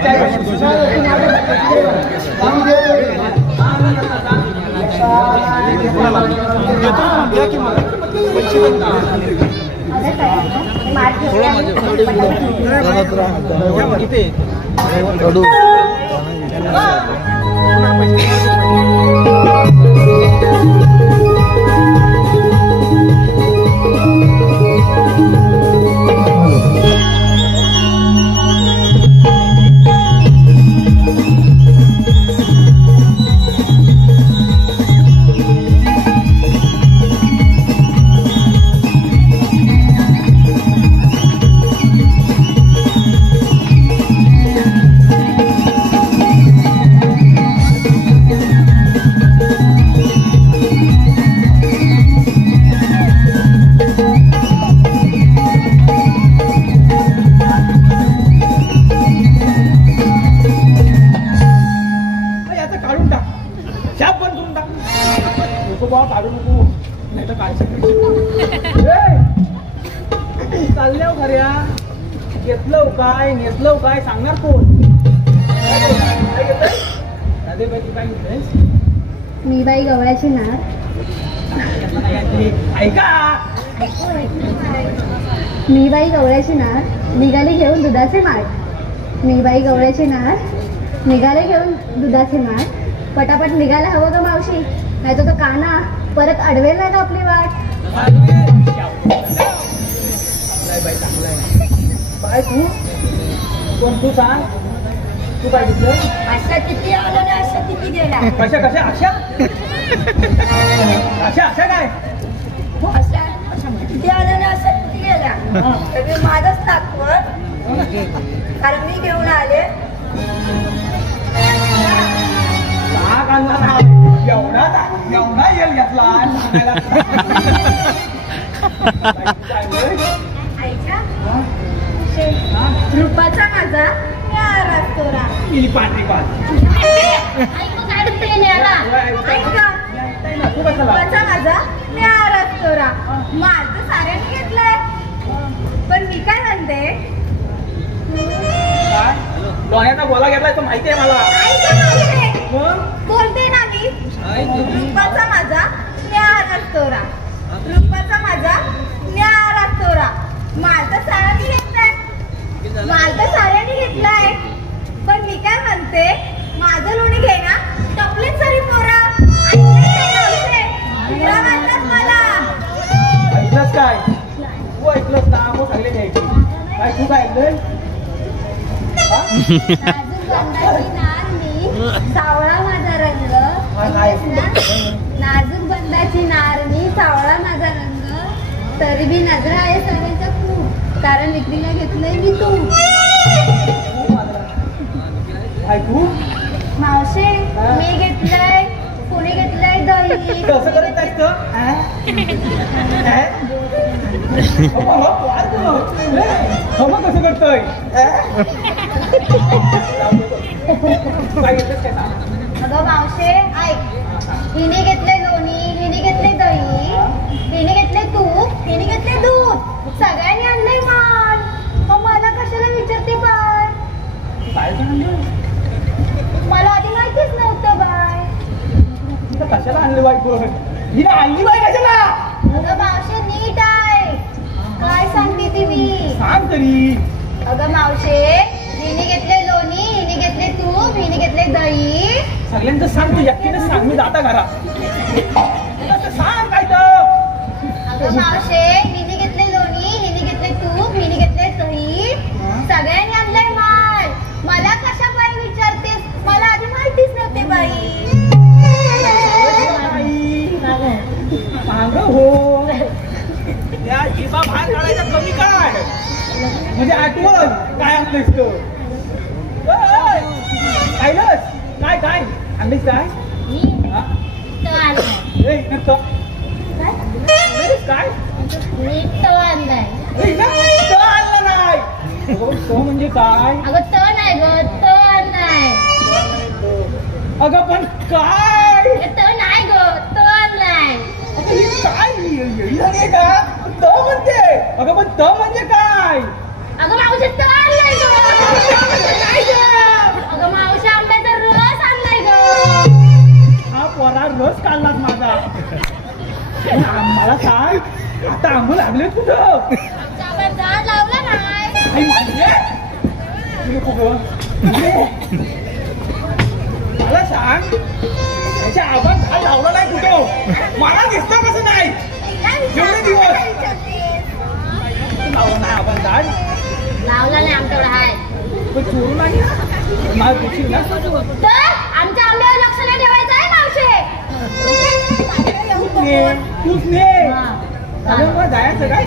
किती चालल्या खऱ्या घेतलं काय नेसलं काय सांगणार कोण काय घेतलंय मी बाई गवळ्याची नार ऐका मी बाई गवळ्याची नार निघाली घेऊन दुधाचे माठ मी बाई गवळ्याची नार निघाले घेऊन दुधाचे माठ पटापट निघायला हवं का मावशी नाही तर काना परत अडवेल नाही का आपली वाट बाय तू कोण तू सांग तू काय घेतलं अशा किती आलं ना अशा किती गेला कशा कशा अशा अशा अशा काय अशा किती आलं ना अशा किती गेला तर मी माझंच दाखवत कारण मी घेऊन आले एवढा येल घेतला रूपाचा माझा न्यारा तोरा पांढरी पाच रूपाचा माझा न्यारा तोरा माझं साऱ्याने घेतलंय पण मी काय म्हणते डोळ्याचा बोला घेतलाय तो माहिती आहे मला बोलते ना मी रूपाचा माझा न्यारा तोरा रूपाचा माझा न्यारा तोरा माझं साऱ्याने घेतलंय माझं साऱ्याने घेतलाय पण मी काय म्हणते माझं लोणी घे ना टपले सरी पोरा मला ऐकलंच काय तू ऐकलंच ना मग सगळे घ्यायची काय तू काय ऐकलंय सावळा माझा रंग नाजूक बंदाची नारणी सावळा माझा रंग तरी बी नजरा आहे सगळ्यांच्या खूप कारण विक्रीला घेतलंय मी तू ऐकू मावशे मी घेतलंय कोणी घेतलंय दही कसं करत ऐकतं कसं करतोय अगं मावशे ऐक हिने घेतले लोणी हिने घेतले दही हिने घेतले तूप हिने घेतले दूध सगळ्यांनी आणलंय माल मग मला कशाला विचारते बाय मला आधी माहितीच नव्हतं बाय कशाला आणली बायको हिने आणली बाय कशाला अगं मावशे नीट आहे काय सांगते ती मी सांग तरी अगं मावशे हिने घेतले लोणी हिने घेतले तूप हिने घेतले दही सगळ्यांचं सांग तू एकटीने सांग मी जाता घरा सांग काय तर अगं मावशे हिने घेतले लोणी हिने घेतले तूप हिने घेतले दही सगळ्यांनी आणलंय माल मला कशा बाई विचारतेस मला आधी माहितीच नव्हते बाई सांग हो त्या हिसा बाहेर काढायचा कमी काय म्हणजे आठवण काय आणलीस तू पाहिलंच काय काय आणलीस काय काय तो म्हणजे काय अगं त नाही ग त नाही अगं पण काय त नाही ग त नाही काय येडी झाली का त म्हणते अगं पण त म्हणजे काय अगं मावशी त आणलाय ग अगं मावशी आंब्याचा रस आणलाय ग हा पोरा रस काढलाच माझा मला सांग आता आंबू लागले कुठं झाड लावला नाही मला सांग त्याच्या आवाज झाड लावला नाही कुठं मला दिसतं कसं नाही एवढे दिवस लावलं नाही आपण झाड लावला नाही आमच्याकडे हाय पण चोरून नाही मला देशील ना तर आमच्या आंब्यावर लक्ष नाही ठेवायचं आहे मावशे तूच ने मला जायचं काय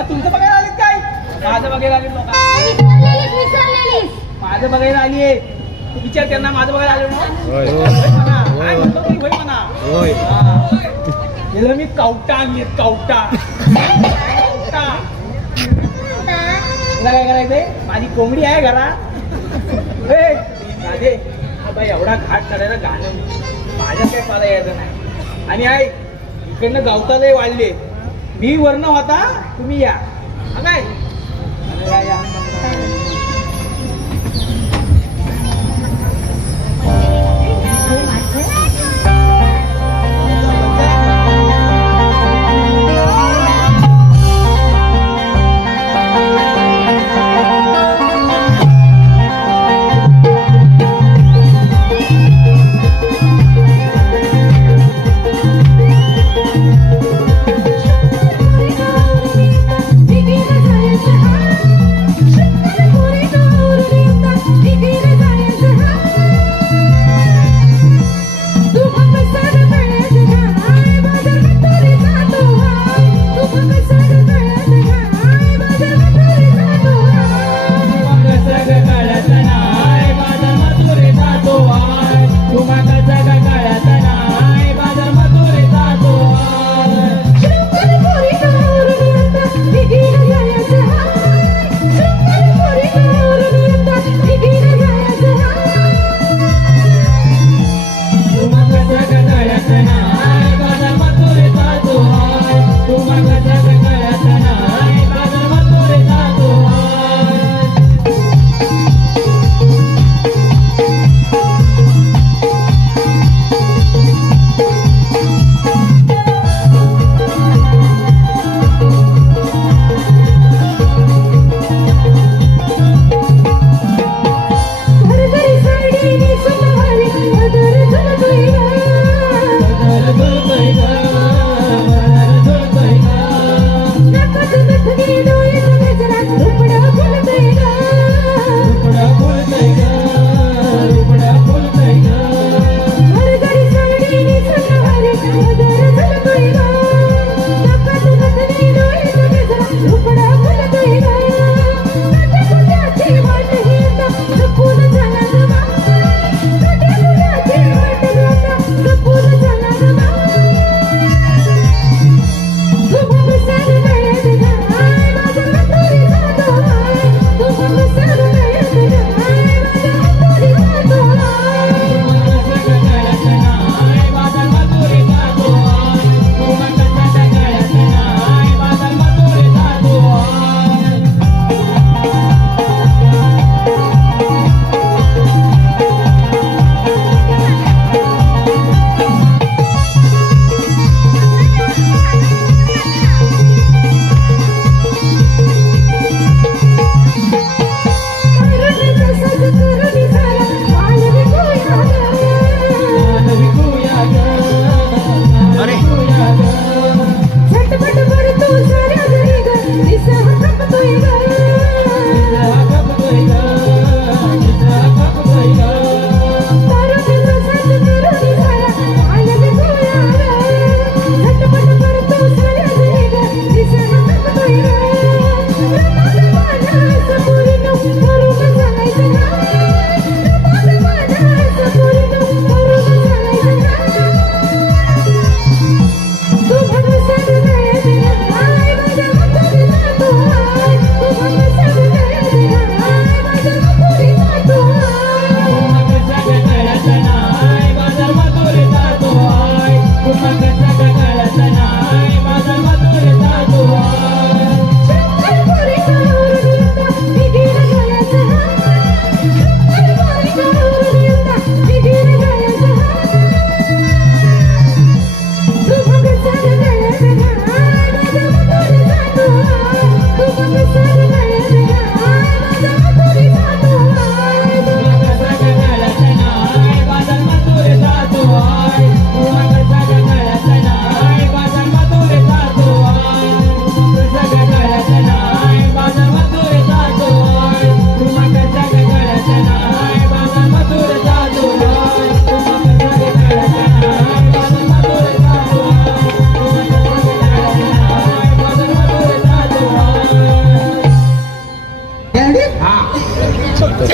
तुमचं बघायला आलीत काय माझं बघायला आले लोक माझं बघायला आली आहे तू विचार त्यांना माझं बघायला आले काय म्हणतो तरी होय म्हणा गेलं मी कवटा आणली कवटा तुला काय करायचंय माझी कोंबडी आहे घरात राधे आता एवढा घाट करायला गाणं माझ्या काही मला यायचं नाही आणि आहे इकडनं गवतालय वाढले मी वर्ण होता तुम्ही या काय या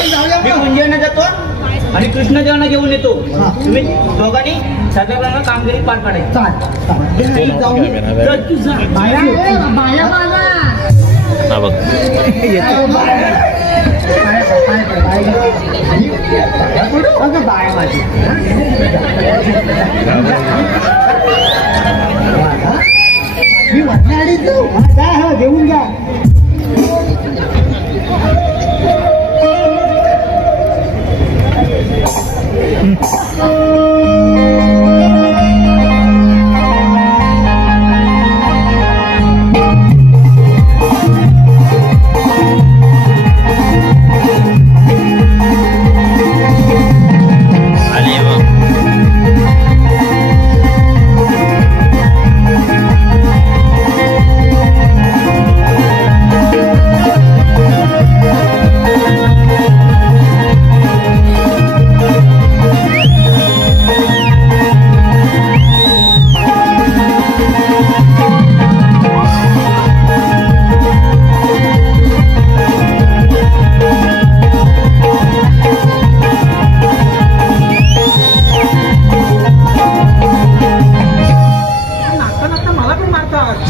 मी कुंजयना जातो आणि कृष्ण देवांना घेऊन येतो. तुम्ही दोघांनी साधारण कामगिरी पार पाडायची. हा बघ मी वाटणारी घेऊन जा.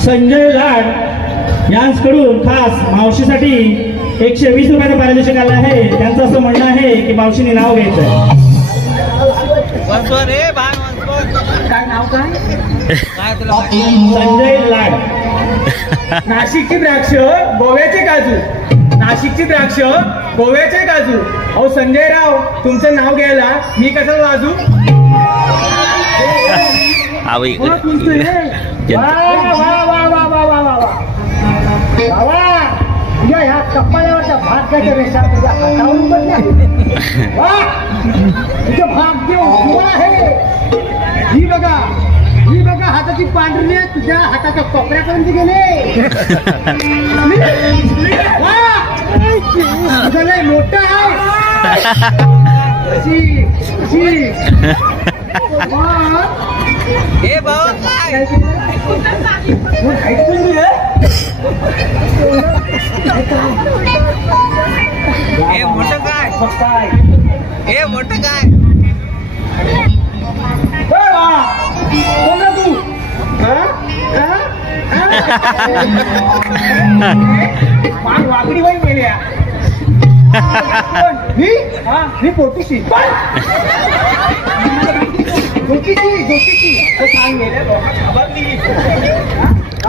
संजय लाड यांच्याकडून खास मावशीसाठी 120 रुपयाचा पारितोषिक आला आहे. त्यांचं असं म्हणणं आहे की मावशीने नाव घ्यायचं. काय नाव काय? संजय लाड. नाशिकची द्राक्ष गोव्याचे काजू, नाशिकची द्राक्ष गोव्याचे काजू. अहो संजयराव, तुमचं नाव घ्यायला मी कसं वाजू? तुझ्या ह्या कपाळावरच्या भाग्याच्या रेषा तुझ्या हातावरून पडल्या. तुझं भाग्य उज्ज्वल आहे. ही बघा हाताची पांढरी तुझ्या हाताच्या कोपऱ्यापर्यंत गेले. तुझं लय मोठं आहे. हे बाबा काय हे मोठं काय हे मोठं काय तू वाकडी वाई गेल्या. मी पोटीशी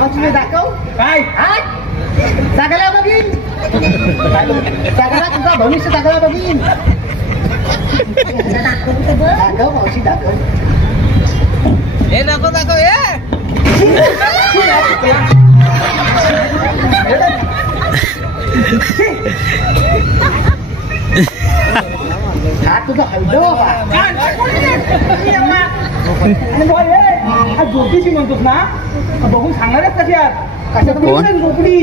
तुम्ही दाखव काय सगळ्या बघीन सगळ्या तुझा भविष्य सगळ्या बघीन. दाखव मावशी दाखव. हे नको दाखव हे हा तुझा हलदो झोपडीची म्हणतोस ना बघून सांगणारच कशी कशात झोपडी झोपडी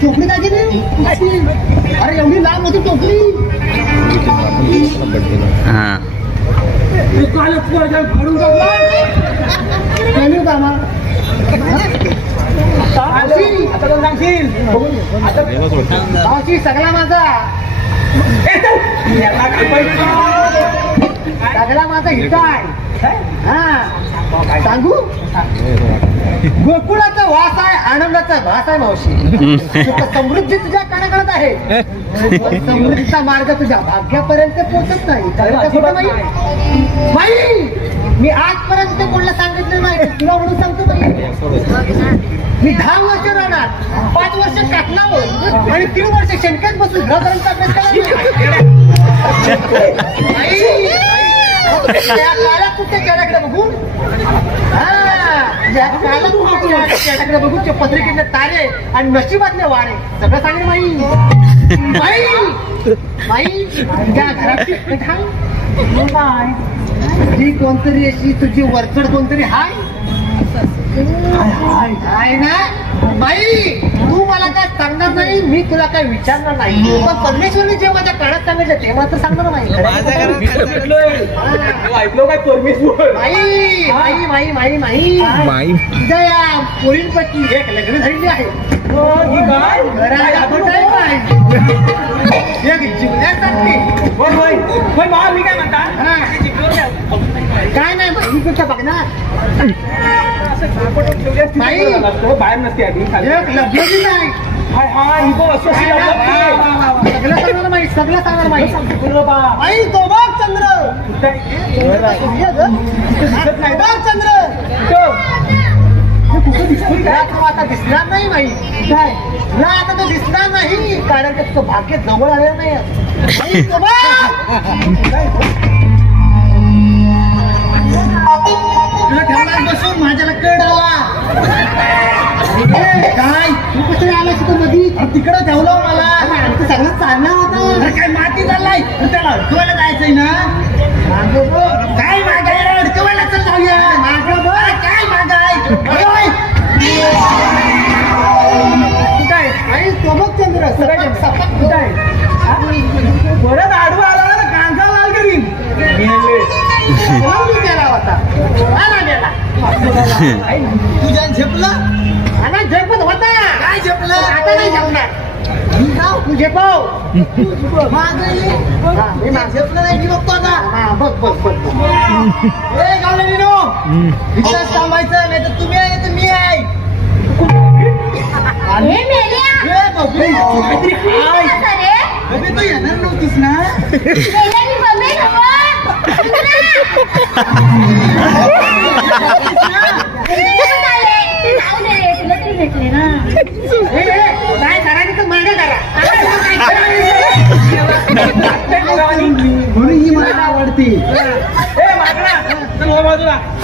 चोपडी काय केली? अरे एवढी लांब होती चोपडी. सगळा माझा सगळा माझा हिस्सा आहे. हा सांगू गोकुळाचा वास आहे, आनंदाचा भास आहे मावशी. समृद्धी तुझ्या कानाकडत आहे, समृद्धीचा मार्ग तुझ्या भाग्यापर्यंत पोहोचत नाही. मी आजपर्यंत कोणाला सांगितलं नाही, तुला म्हणून सांगतो मी 10 वर्ष राहणार, 5 वर्ष काटलावर आणि 3 वर्ष शेणक्यात बसून घरापर्यंत अभ्यास केला. कुठे त्याच्याकडे बघून त्याच्याकडे बघून ते पत्रिकेतले तारे आणि नशिबातले वारे सगळं सांगेल माई. त्या घराची तुझी कोणतरी अशी तुझी वरचढ कोणतरी हाय ना बाई. तू मला काय सांगणार नाही, मी तुला काही विचारणार नाही, पण परमेश्वरने जे माझ्या कानात सांगितलं ते मात्र सांगणार नाही. ऐकलो काय परमेश्वर? माई माई माई माई माई तुझ्या या पोरींपैकी एक लग्न झालेली आहे. एक जिंकण्यासाठी मी काय म्हणता काय नाही बहिणीपेक्षा बघणार बाहेर नसते आधी एक लग्नची नाही. सगळं सांगणार माहिती, सगळं सांगणार माहिती. आई तो बघ चंद्र, बघ चंद्र आता दिसणार नाही माई. काय ना आता तो दिसणार नाही, कारण की तो भाग्य जवळ आलेला नाही. तो तुला ठेवणार बसून माझ्याला कड आला. काय तू कसं आलास तिथं मधी? तिकडं ठेवलं मला, सगळं चालणार होतं. काय माती चाललाय त्याला अडकवायला जायचंय ना. काय मागाय अडकवायला चल जाऊया. काय मागाय काय आणि सोबत चंद्र काय परत आडवा आला ना कांदा लाल करीन. गेला होता तुझ्या झेपला आणि झेपत होता. काय झेपलं आता नाही झेपणार. तू झेपाव झेपलं नाही मी बघतो आता. बघ बघ बघ इथंच थांबायचं, नाही तर तुम्ही आहे तर मी आहे. तू येणार नव्हतीस ना. भेटले ना काय करायचं तर मागे करा. म्हणून ही मला आवडते.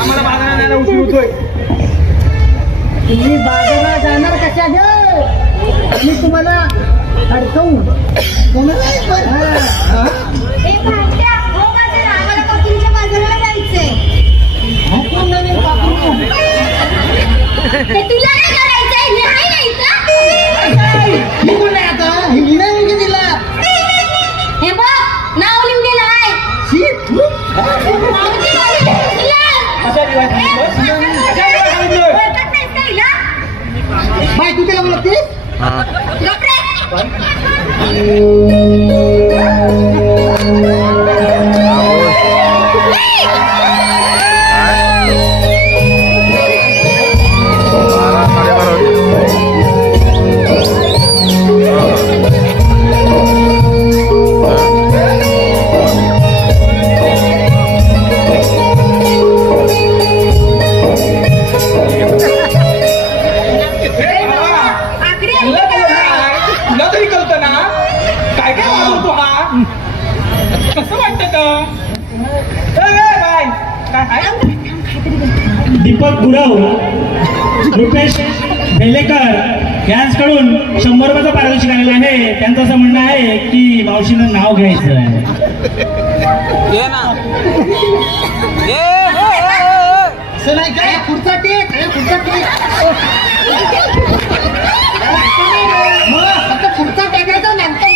आम्हाला बाजारात उशीर होतोय. तुम्ही बाजारात जाणार कशा मी तुम्हाला अडकवू. बाजाराला जायचंय. तुला नाही करायचंय, मी आहे नाही का? मी कोण आहे आता? ही नाही दिला. हे बघ नाव लिहिलेलं आहे. बाय तू त्याला बोलते दीपक गुरव, रुपेश भेलेकर यांच्याकडून 100 रुपयाचं पारितोषिक आलेलं आहे. त्यांचं असं म्हणणं आहे की मावशीनं नाव घ्यायचं आहे. असं नाही काय पुढचा टेक पुढचा टेक पुढचा टेकायचा नंतर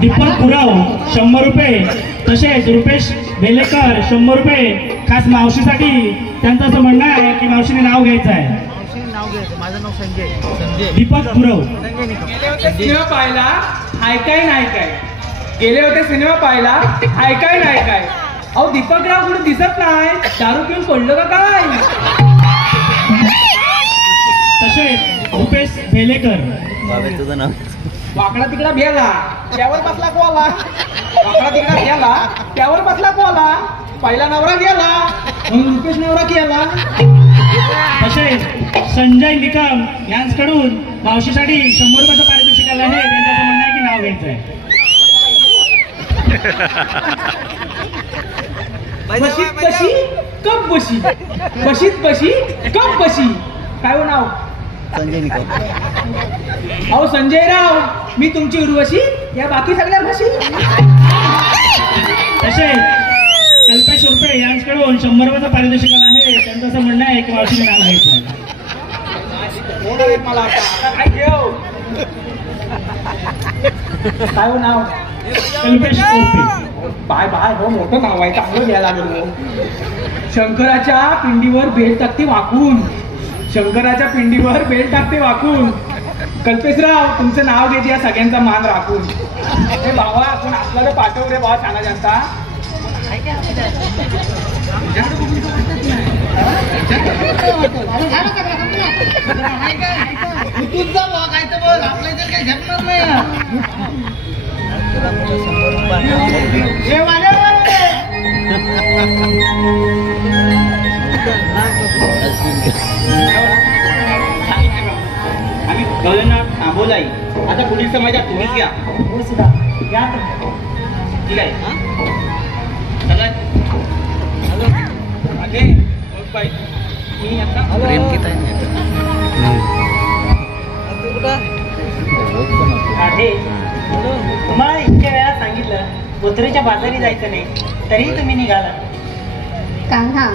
दीपक गुरव 100 रुपये, तसेच रुपेश भेलेकर 100 रुपये खास मावशीसाठी. त्यांचं असं म्हणणं आहे की मावशीने नाव घ्यायचं आहे. माझं नाव संजय. दीपक गुरव. सिनेमा पाहिला हाय काय नाही काय. गेले होते सिनेमा पाहिला हाय काय नाही काय. अहो दीपकराव कुठे दिसत नाही. दारू पिऊन पडलं का काय. तसेच रुपेश भेलेकर. तुझं नाव वाकडा तिकडा भेला त्यावर बसला कोला. वाकडा तिकडा भेला त्यावर बसला कोला. पहिला नवरा गेला म्हणून रुपेश नवरा केला. तसेच संजय निकम यांच्याकडून मावशीसाठी 100 रुपयाचं पारितोषिक आलं आहे. त्यांचं असं म्हणणं आहे की नाव घ्यायचं आहे. बशीत बशी कप बशी बशीत बशी कप बशी. काय हो नाव? संजय निकम. अहो संजय राव, मी तुमची उर्वशी, या बाकी सगळ्या बशी. तसे कल्पेश उर्फे यांच्याकडून 100 रुपयाचं पारितोषिक आलं आहे. त्यांचं असं म्हणणं आहे की मावशीने नाव घ्यायचं आहे. कोण आहे मला आता काय घेऊ? काय हो नाव? कल्पेश उर्फे. बाय बाय हो, मोठं नाव आहे, चांगलं घ्यायला लागलो. शंकराच्या पिंडीवर बेल टाकते वाकून, शंकराच्या पिंडीवर बेल टाकते वाकून. कल्पेशराव, तुमचं नाव घेते या सगळ्यांचा मान राखून. हे भावा, आपण आपल्याला पाठव रे भावा छाना जनता. आम्ही गवळ्यांना थांबवलाय. आता पुढील समाजात तुम्हीच घ्या. ठीक आहे. तुम्हाला इतक्या वेळा सांगितलं बोत्रेच्या बाजारी जायचं नाही, तरी तुम्ही निघाला. कान्हा,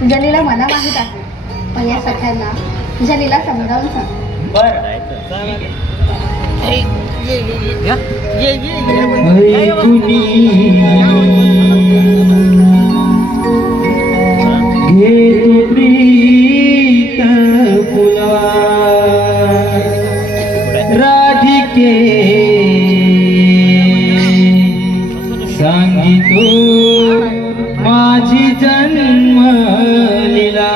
तुझ्या लीला मला माहीत आहे, पण या सगळ्यांना तुझ्या लीला समजावून सांग. बरं. राधिके सांगितो माझी जन्म लीला.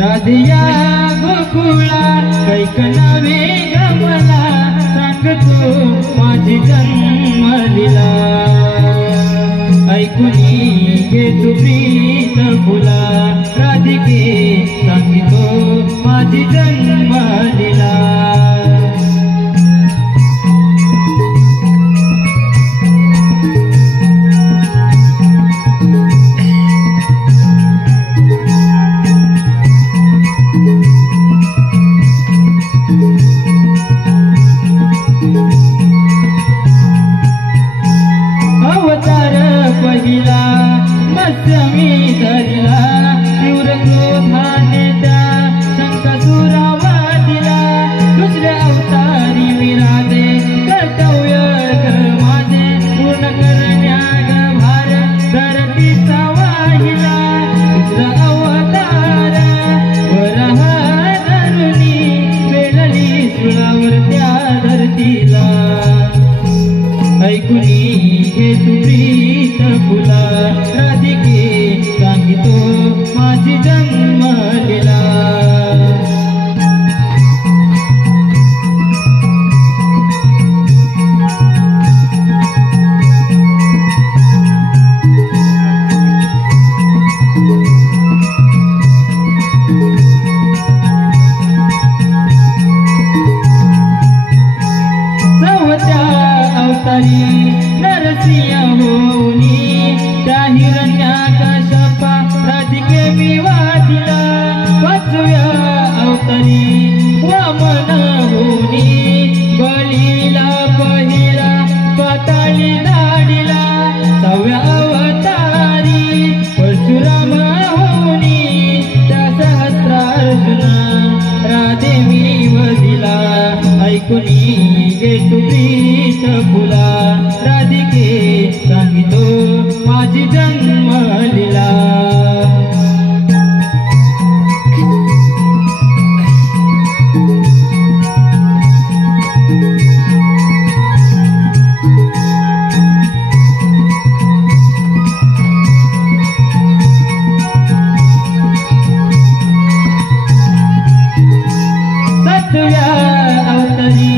राधिया गोकुळा कैकनावे गमला, सांगतो माझी जन्म लीला. ऐकुनी घे तू प्रीत फुला, राधिके सांगितो माझी जन्म लीला. अवतार पहिला मत्स्यमी धरला, तीव्र क्रोधाने त्या शंकासुरावा दिला. दुसऱ्या अवतारी विराजे कर्तव्य ग माझे, पूर्ण करण्या ग भार धरतीचा वाहिला. तिसरा अवतार वराह धरुनी, पेळली सुळावर त्या धरतीला. ऐकुनी घे तू प्रीत फुला, राधिके सांगितो माझी जन्म लीला. चौथ्या अवतारी नरसिंह होनी, त्या हिरण्याकश्यपा राधिके मी वादिला. पाचव्या अवतारी वामन होनी, बळीला पहिला पाताळी धाडिला. सहाव्या अवतारी परशुराम होनी, त्या सहस्रार्जुना राधेवी वदिला. ऐकुनी घे तू प्रीत फुला, राधिके सांगितो माझी जन्म लीला. सातव्या अवतारी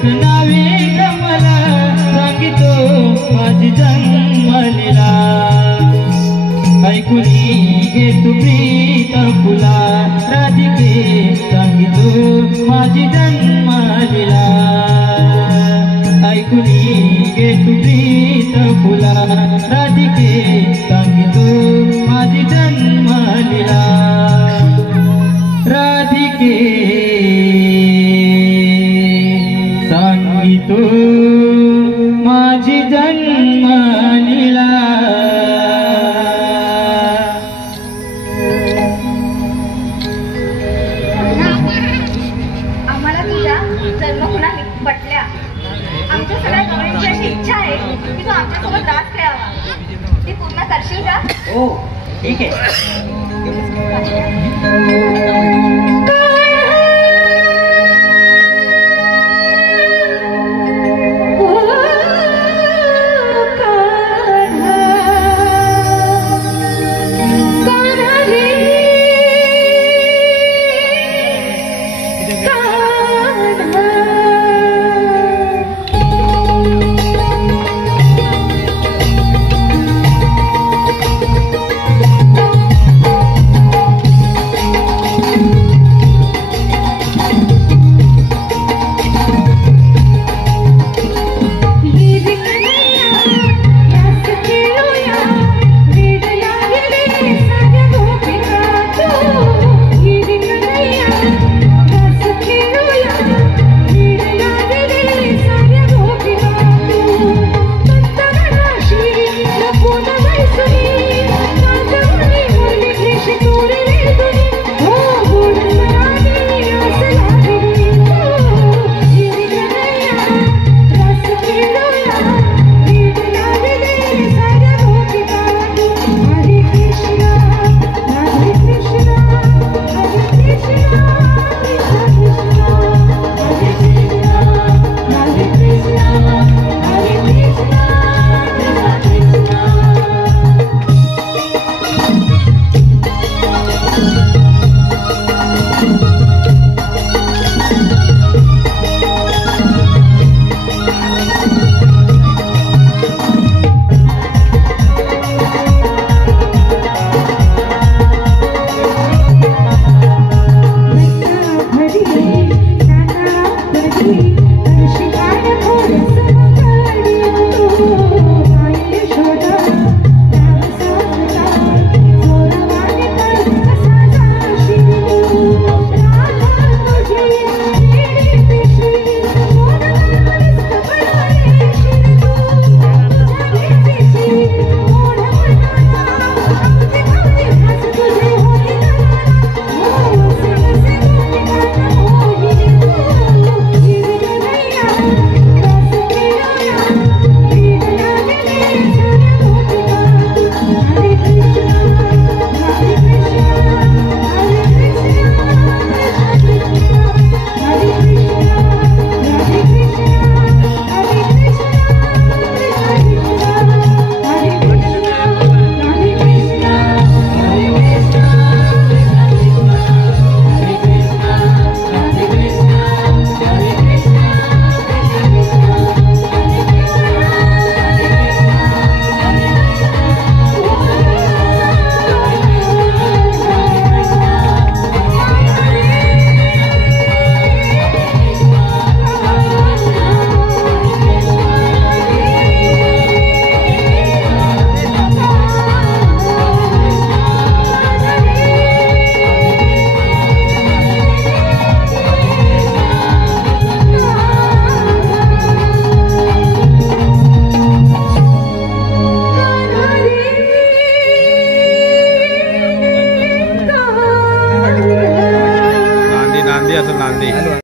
एक नावे मला सांगितो माझी जन्मलीला ऐकुनी घे तू प्रीत फुला राधिके सांगितो माझी जन्मलीला ऐकुनी घे तू प्रीत फुला राधिके सांगितो माझी जन्मलीला राधिके सांगितो माझी जन्मलीला आम्हाला तुझ्या जन्मखुणा पटल्या. आमच्या सगळ्या गवळ्यांची अशी इच्छा आहे की तू आमच्यासोबत रास खेळावा. ती पूर्ण करशील का? हो ठीक आहे.